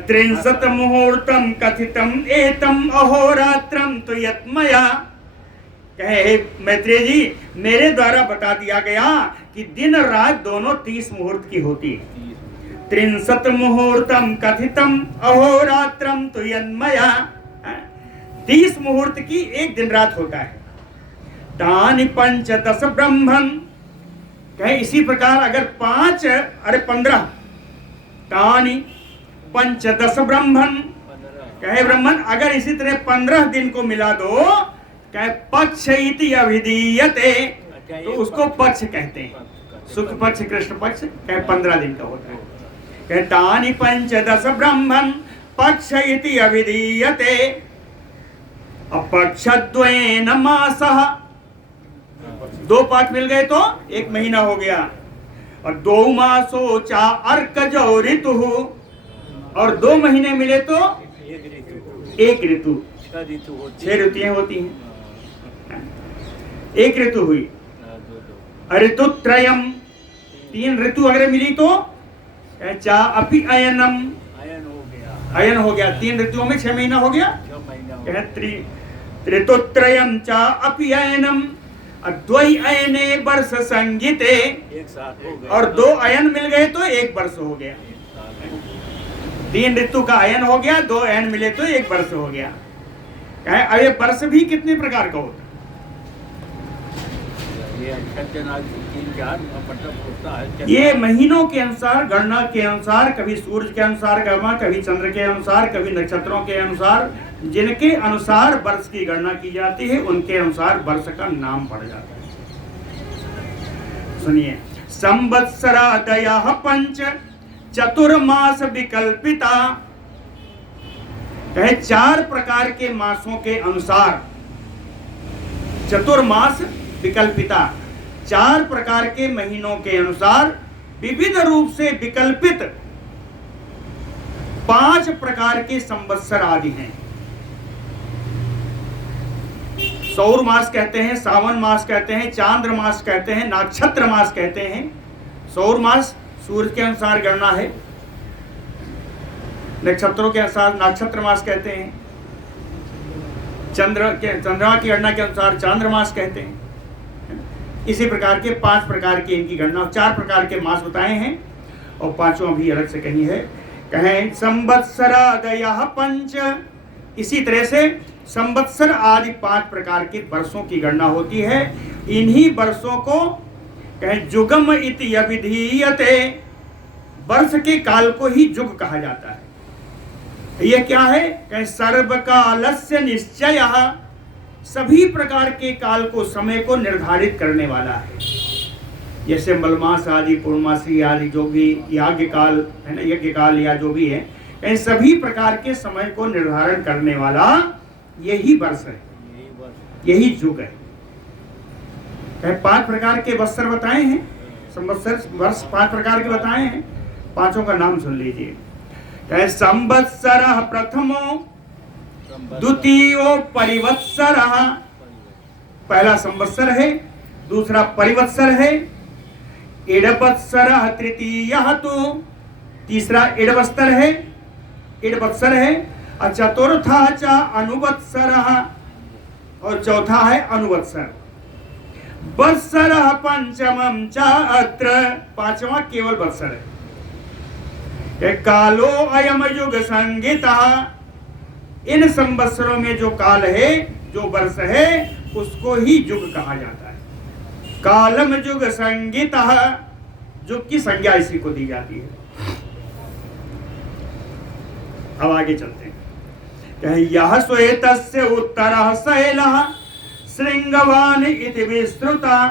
30 मुहूर्तम कथितम एतम अहोरात्रम तो यत्मया। कहे मैत्रेय जी, मेरे द्वारा बता दिया गया कि दिन रात दोनों 30 मुहूर्त की होती है। त्रिंशत् मुहूर्तम कथितम अहोरात्रम तु यन्मया, 30 मुहूर्त की एक दिन रात होता है। तानि पंचदश ब्रह्मन, कहे इसी प्रकार अगर 15 तानि पंचदश ब्रह्मन, कहे ब्रह्मन अगर इसी तरह 15 दिन को मिला दो, कहे पक्ष इति अभिधीयते, तो उसको पक्ष कहते हैं, शुक्ल पक्ष कृष्ण पक्ष, कहे 15 दिन का होता है। कहे तानि पंचदश ब्रह्मन पक्ष इति अभिधीयते, अपक्षद्वयेन मासः, 2 पक्ष मिल गए तो 1 महीना हो गया, और 2 मासो चा अर्कजो ऋतु, और 2 महीने मिले तो 1 ऋतु, 6 ऋतुएं होती हैं, 1 ऋतु हुई। ऋतुत्रयम, 3 ऋतु अगर मिली तो चा अपि अयनम, अयन हो गया, 3 ऋतुओं में 6 महीना हो गया। ऋतुत्रयम चा अपि अयनम, द्वै अयने वर्ष संगीते, और 2 अयन मिल गए तो 1 वर्ष हो गया। 3 ऋतु का अयन हो गया, 2 अयन मिले तो 1 वर्ष हो गया। अब ये वर्ष भी कितने प्रकार का होता है? ये महीनों के अनुसार, गणना के अनुसार, कभी सूर्य के अनुसार गणना, कभी चंद्र के अनुसार, कभी नक्षत्रों के अनुसार, जिनके अनुसार वर्ष की गणना की जाती है उनके अनुसार वर्ष का नाम पड़ जाता है। सुनिए, संवत्सरादयः पंच चतुर्मास विकल्पिता, कहे 4 प्रकार के मासों के अनुसार, चतुर्मास विकल्पिता, 4 प्रकार के महीनों के अनुसार विविध रूप से विकल्पित 5 प्रकार के संवत्सर आदि हैं। सौर मास कहते हैं, सावन मास कहते हैं, चांद्र मास कहते हैं, नक्षत्र मास कहते हैं। सौर मास सूर्य के अनुसार गणना है, नक्षत्रों के अनुसार नक्षत्र मास कहते हैं, चंद्रमा की गणना के अनुसार चांद्र मास कहते हैं। इसी प्रकार के 5 प्रकार की इनकी गणना, 4 प्रकार के मास बताए हैं, और 5वां भी अलग से कहीं है। कहें संवत्सरादयः पंच, इसी तरह से संवत्सर आदि 5 प्रकार के वर्षों की गणना होती है। इन्हीं वर्षों को कहें जुगम इति अभिधीयते, वर्ष के काल को ही जुग कहा जाता है। ये क्या है? कहें सर्वकालस्य निश्चयः, सभी प्रकार के काल को, समय को निर्धारित करने वाला है। जैसे मलमास आदि, पूर्णमासी आदि जो भी याज्ञ काल है ना, यज्ञ काल या जो भी है, इन सभी प्रकार के समय को निर्धारण करने वाला यही वर्ष है, यही युग है। 5 प्रकार के वत्सर बताए हैं, संवत्सर वर्ष 5 प्रकार के बताए हैं, 5 का नाम सुन लीजिए। संवत्सरः प्रथमो द्वितीयो परिवत्सरः, पहला संवत्सर है, दूसरा परिवत्सर है। इडवत्सरः तृतीयः तो, तीसरा इडवत्सर है, इडवत्सर है। और चतुर्था च अनुवत्सरः, और चौथा है अनुवत्सर। वत्सरः पंचमं च अत्र, 5वां केवल वत्सर है। कालो अयम युग संगीतः, इन संवत्सरों में जो काल है, जो वर्ष है, उसको ही युग कहा जाता है। कालम युग संगीतः, युग की संज्ञा इसी को दी जाती है। अब आगे चलते हैं। यह श्वेतस्य उत्तरः शैलः श्रृंगवान इति विस्तृता,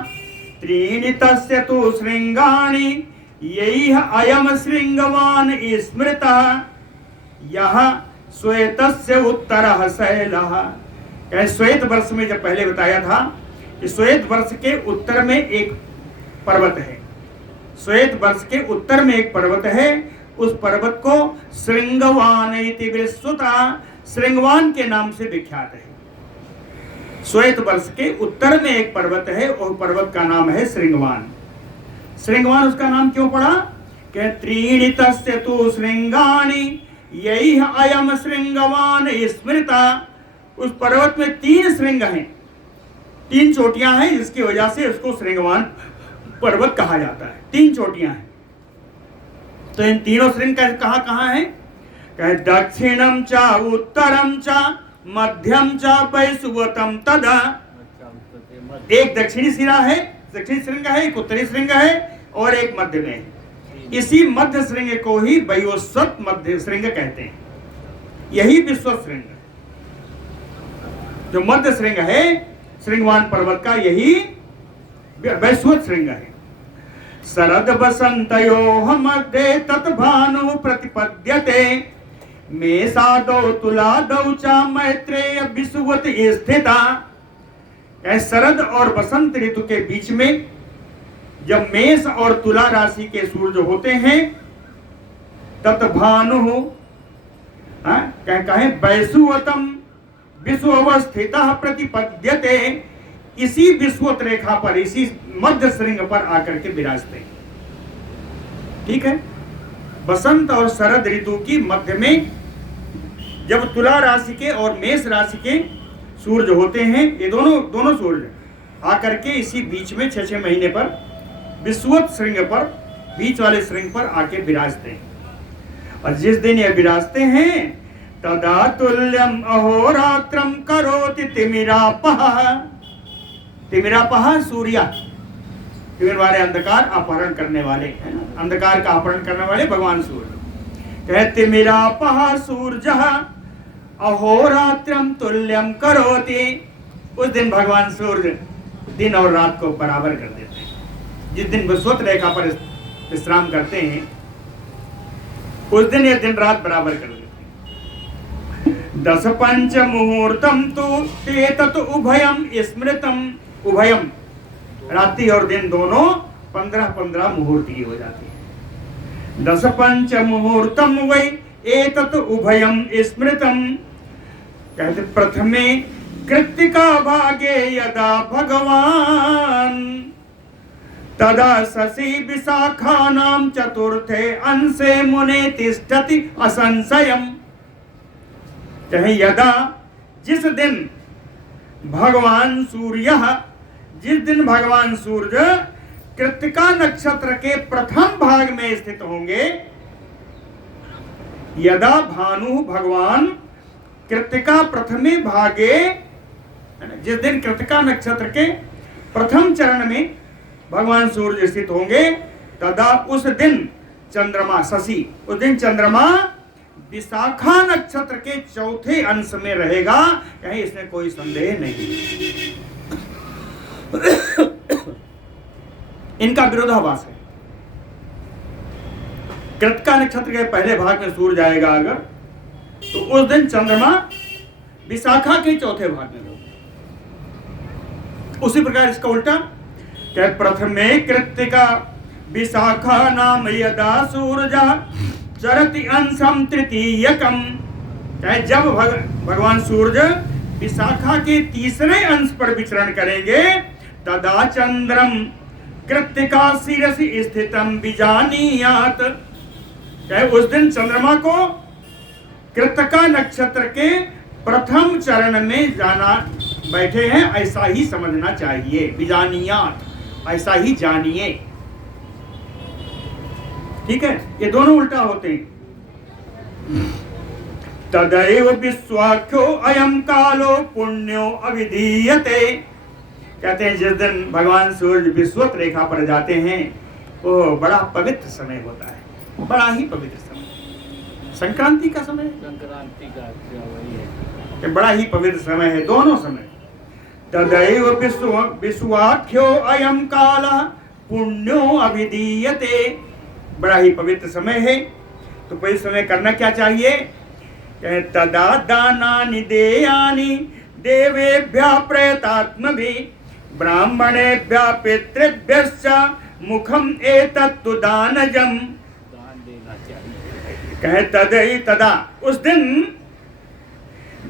त्रीणि तस्य तु श्रृंगाणि यैह अयम श्रृंगवान स्मृतः। यह श्वेतस्य उत्तरः शैलः, श्वेत वर्ष में जब पहले बताया था कि श्वेत वर्ष के उत्तर में एक पर्वत है, श्वेत वर्ष के उत्तर में एक पर्वत है, उस पर्वत को श्रृंगवान इति विस्तृता, श्रृंगवान के नाम से विख्यात है। श्वेत वर्ष के उत्तर में एक पर्वत है, और पर्वत का नाम है श्रृंगवान। श्रृंगवान उसका नाम क्यों पड़ा? कि त्रीणि तस्य तु श्रृंगाणि यैह अयम श्रृंगवान स्मृता, उस पर्वत में 3 श्रृंग हैं, 3 चोटियां हैं, जिसकी वजह से उसको श्रृंगवान पर्वत कहा जाता है। 3 चोटियां हैं। तो इन तीनों श्रृंग कहाँ कहाँ है? कहे दक्षिणम च उत्तरम च मध्यम च वैसुवतम तदा। एक दक्षिणी सिरा है, दक्षिणी श्रृंग है, एक उत्तरी श्रृंग है और एक मध्य में है। इसी मध्य श्रृंग को ही वैवस्वत मध्य श्रृंग कहते हैं। यही विश्व श्रृंग, जो मध्य श्रृंग है श्रृंगवान पर्वत का, यही वैश्वत श्रृंग है। शरद बसंतयोः मध्ये तत्भानु प्रतिपद्यते मेषादौ तुलादौ च मैत्रेय विषुवत स्थिता। शरद और बसंत ऋतु के बीच में जब मेष और तुला राशि के सूर्य होते हैं, तत्भानु कहे वैसुवतम विश्वस्थितः प्रतिपद्यते, इसी विश्वत रेखा पर, इसी मध्य श्रृंग पर आकर के विराजते हैं। ठीक है, बसंत और शरद ऋतु की मध्य में जब तुला राशि के और मेष राशि के सूर्य होते हैं, ये दोनों सूर्य आकर के इसी बीच में 6-6 महीने पर विश्वत श्रृंग पर, बीच वाले श्रृंग पर आके विराजते हैं। और जिस दिन ये विराजते हैं तदा तुल्यम अहोरात्रम करोति तिमिरापः। तिमिरापः सूर्य, तिमिर वाले अंधकार अपहरण करने वाले, है ना, अंधकार का अपहरण करने वाले भगवान सूर्य। कहते तिमिरापः सूर्यः अहोरात्रम तुल्यम करोति। उस दिन भगवान सूर्य दिन और रात को बराबर कर देते हैं। जिस दिन विश्वत रेखा पर विश्राम करते हैं, उस दिन ये दिन रात बराबर कर देते हैं। 10 पंच मुहूर्तम तो ते तत् उभयम स्मृतम। उभयम रात्रि और दिन दोनों 15-15 मुहूर्त की हो जाती है। 10 पंच मुहूर्तम वै एतत् उभयम स्मृतम। कहते प्रथमे कृत्तिका भागे यदा भगवान तदा शशि विशाखानां चतुर्थे अंशे मुने तिष्ठति असंशयम्। कहे यदा, जिस दिन भगवान सूर्य, जिस दिन भगवान सूर्य कृत्तिका नक्षत्र के प्रथम भाग में स्थित होंगे, यदा भानु भगवान कृत्तिका प्रथमे भागे, जिस दिन कृत्तिका नक्षत्र के प्रथम चरण में भगवान सूर्य स्थित होंगे, तदा उस दिन चंद्रमा शशि, उस दिन चंद्रमा विशाखा नक्षत्र के चौथे अंश में रहेगा। कहीं इसमें कोई संदेह नहीं। इनका विरोधाभास है। कृत्तिका नक्षत्र के पहले भाग में सूर्य जाएगा अगर, तो उस दिन चंद्रमा विशाखा के चौथे भाग में होगा। उसी प्रकार इसका उल्टा, क्या प्रथमे कृत्तिका विशाखा नाम यदा सूर्य चरति अंशम तृतीयकम। क्या जब भगवान सूर्य विशाखा के तीसरे अंश पर विचरण करेंगे, तदा चंद्रम कृत्तिका शिरसि स्थितम विजानीयात। क्या उस दिन चंद्रमा को कृत्तिका नक्षत्र के प्रथम चरण में जाना बैठे हैं, ऐसा ही समझना चाहिए। विजानीयात, ऐसा ही जानिए। ठीक है, ये दोनों उल्टा होते हैं। तदैव विश्वाख्यो अयम कालो पुण्यो अविधीयते। कहते हैं जिस दिन भगवान सूर्य विश्वत रेखा पर जाते हैं, वो बड़ा पवित्र समय होता है, बड़ा ही पवित्र समय। संक्रांति का समय, संक्रांति का वही है कि बड़ा ही पवित्र समय है, दोनों समय। तदैव विश्वाख्यो अयम काला पुण्यो अभिधीयते। बड़ा ही पवित्र समय है। तो पवित्र समय करना क्या चाहिए? तदा दानानि देयानि देवेभ्यः प्रेतात्मभिः ब्राह्मणेभ्यः पितृभ्यश्च मुखम एतत्तु दानजम्। दान देना चाहिए। कहे तदै तदा, उस दिन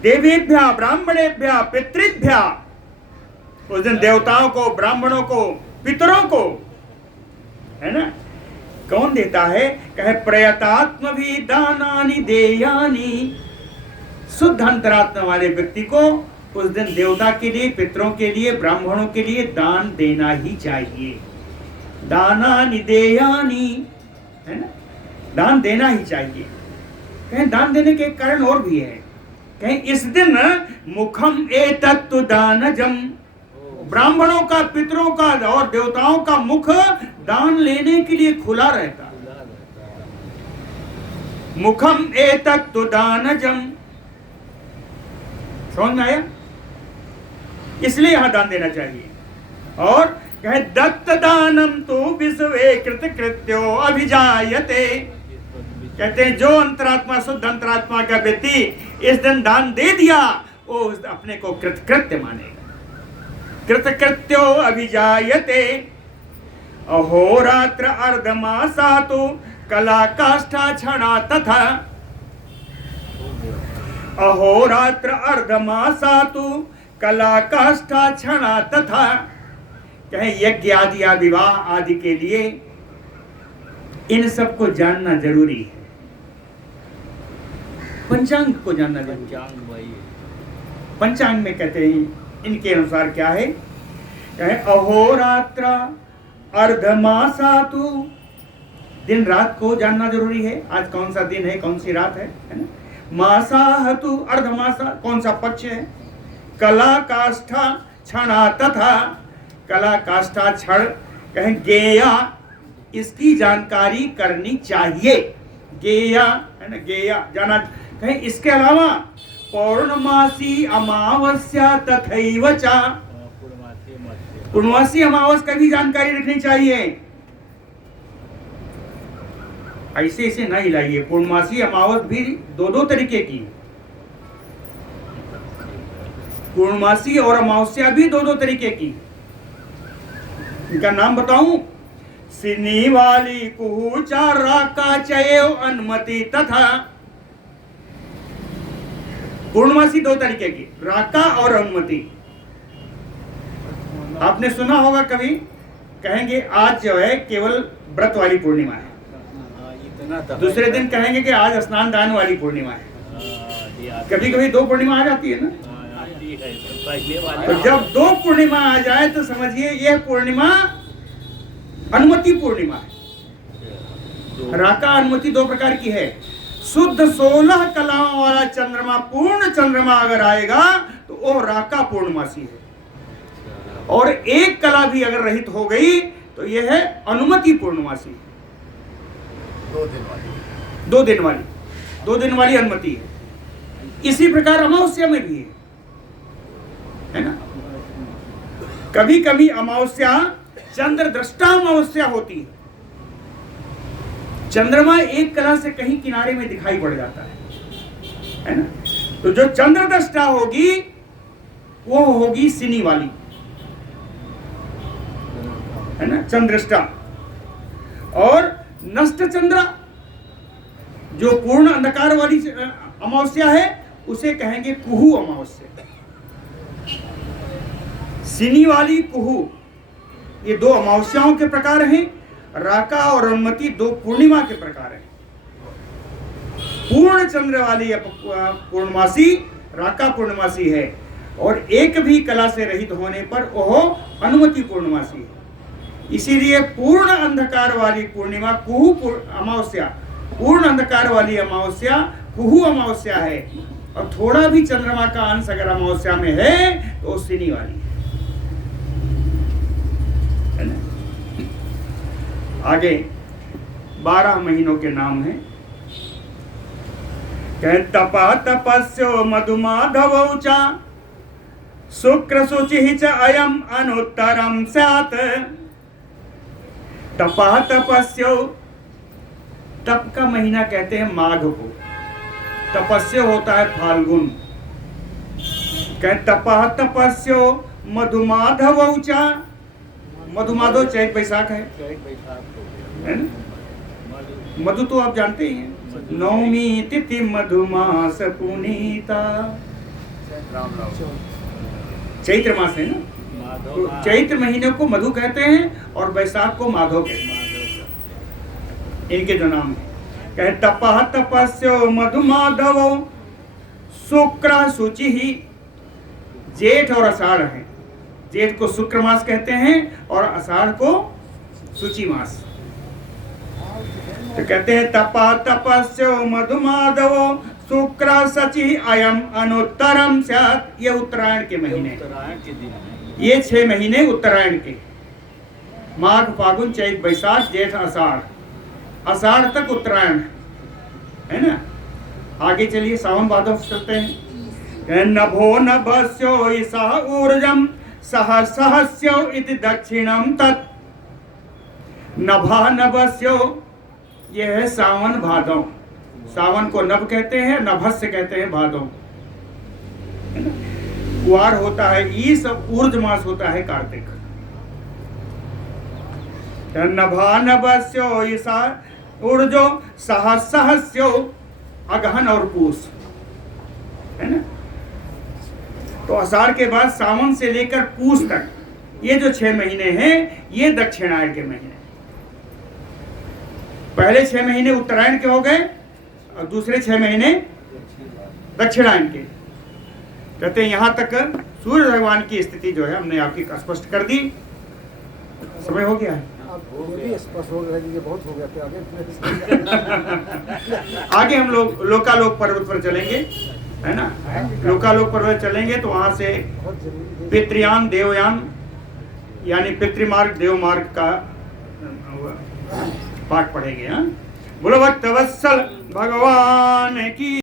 देवेभ्यः ब्राह्मणेभ्यः पितृभ्यः, उस दिन देवताओं को, ब्राह्मणों को, पितरों को, है ना, कौन देता है? कहे प्रयतात्म भी दानानि देयानि। शुद्ध अंतरात्मा वाले व्यक्ति को उस दिन देवता के लिए, पितरों के लिए, ब्राह्मणों के लिए दान देना ही चाहिए। दानानि देयानि, है ना, दान देना ही चाहिए। कहें दान देने के एक कारण और भी है। कहें इस दिन मुखम एतत् दानजम, ब्राह्मणों का, पितरों का और देवताओं का मुख दान लेने के लिए खुला रहता है। मुखम एतत् दानजम, समझ में आया? इसलिए यहां दान देना चाहिए। और कहे दत्त दानम तो विश्वे कृत कृत्यो अभिजायते, कहते हैं जो अंतरात्मा, शुद्ध अंतरात्मा का व्यक्ति इस दिन दान दे दिया वो अपने को कृतकृत्य मानेगा। कृतकृत्यो अभिजायते, अहोरात्र अर्धमासा तो कला काष्ठा क्षणा तथा, अहोरात्र अर्धमासा तो कला काष्ठा क्षणा तथा। कहें यज्ञ आदि या विवाह आदि के लिए इन सबको जानना जरूरी है। पंचांग को जानना जरूरी है। पंचांग में कहते हैं इनके अनुसार क्या है? कहें अहोरात्र अर्धमासातु, दिन रात को जानना जरूरी है। आज कौन सा दिन है, कौन सी रात है ना? मासाहतु अर्धमासा, कौन सा पक्ष है? कला काष्ठा क्षणा तथा, कला काष्ठा क्षण, कहें गेया, इसकी जानकारी करनी चाहिए। गेया है ना, गेया जाना। कहें इसके अलावा पौर्णमासी अमावस्या तथैव च, पूर्णमासी अमावस का भी जानकारी रखनी चाहिए। ऐसे नहीं लाइए। पूर्णमासी अमावस भी दो तरीके की, पूर्णमासी और अमावस्या भी दो तरीके की। इनका नाम बताऊं? सिनी वाली कुहुचा राका चयो अनुमति तथा। पूर्णमासी दो तरीके की, राका और अनुमति। आपने सुना होगा कभी, कहेंगे आज जो है केवल व्रत वाली पूर्णिमा है, दूसरे दिन कहेंगे कि आज स्नान दान वाली पूर्णिमा है। कभी कभी दो पूर्णिमा आ जाती है ना। तो जब दो पूर्णिमा आ जाए तो समझिए यह पूर्णिमा अनुमति पूर्णिमा है। राका अनुमति दो प्रकार की है। शुद्ध 16 कलाओं वाला चंद्रमा, पूर्ण चंद्रमा अगर आएगा तो वो राका पूर्णमासी है। और एक कला भी अगर रहित हो गई तो यह है अनुमति पूर्णमासी। 2 दिन वाली अनुमति है। इसी प्रकार अमावस्या में भी है ना। कभी कभी अमावस्या चंद्र दृष्टा अमावस्या होती है। चंद्रमा एक कला से कहीं किनारे में दिखाई पड़ जाता है ना। तो जो चंद्र दृष्टा होगी वो होगी सिनी वाली, है ना, चंद्रष्टा। और नष्ट चंद्र जो पूर्ण अंधकार वाली अमावस्या है उसे कहेंगे कुहू अमावस्या। सिनी वाली, कुहू, ये दो अमावस्याओं के प्रकार हैं। राका और अनुमति दो पूर्णिमा के प्रकार हैं। पूर्ण चंद्र वाली पूर्णमासी राका पूर्णमासी है, और एक भी कला से रहित होने पर वह अनुमति पूर्णमासी है। इसीलिए पूर्ण अंधकार वाली पूर्णिमा कुहू अमावस्या, पूर्ण अंधकार वाली अमावस्या कुहू अमावस्या है। और थोड़ा भी चंद्रमा का अंश अगर अमावस्या में है तो सिनी वाली है ना। आगे 12 महीनों के नाम हैं। तपा तपस्यो मधुमाधवौचा शुक्र शुचि च अयम अनुत्तरम स्यात्। तपा तपस्यो, तप का महीना कहते हैं माघ को, तपस्या होता है फाल्गुन। तपा तपस्यो मधुमाधवौचा, मधुमाधव चैत बैसाख है ना। मधु तो आप जानते ही हैं। नवमी तिथि मधुमास पुनीता, चैत्र मास है ना। तो चैत्र महीने को मधु कहते हैं और बैसाख को माधव कहते हैं। इनके जो नाम है, कहे तपः तपस्यो मधुमाधव शुक्र शुचि ही। जेठ और आषाढ़ है। जेठ को शुक्र मास कहते हैं और आषाढ़ को शुचि मास। तो कहते हैं तपा तपस्यो मधुमाधवो शुक्र सचि अयम अनुत्तरम स्यात्। ये उत्तरायण के महीने, उत्तरायण के दिन है। ये 6 महीने उत्तरायण के, माघ फागुन चैत बैसाख जेठ आषाढ़, आषाढ़ तक उत्तरायण है ना। आगे चलिए सावन भादव चलते हैं। नभो नभस्यो ईसा ऊर्जम सहस्यो इति दक्षिणम तत्। नभा नभस्यो ये है सावन भादव। सावन को नभ कहते हैं, नभस्य कहते हैं भादव। कुआर होता है ईस, ऊर्ज मास होता है कार्तिक। नभा नभस्यो ईसा ऊर्जो सहस्यो अगहन और पूस, है ना। तो आषाढ़ के बाद सावन से लेकर पूस तक ये जो 6 महीने हैं ये दक्षिणायन के महीने। पहले 6 महीने उत्तरायण के हो गए और दूसरे 6 महीने दक्षिणायन के। कहते हैं यहां तक सूर्य भगवान की स्थिति जो है हमने आपकी स्पष्ट कर दी। समय हो गया है, स्पष्ट हो गया, ये बहुत हो गया था। आगे हम लोग लोकालोक पर्वत पर चलेंगे, है ना। लोकालोक पर्वत चलेंगे तो वहां से पितृयान देवयान यानी पितृमार्ग देवमार्ग का पाठ पढ़ेंगे। बोलो भक्तवत्सल भगवान की।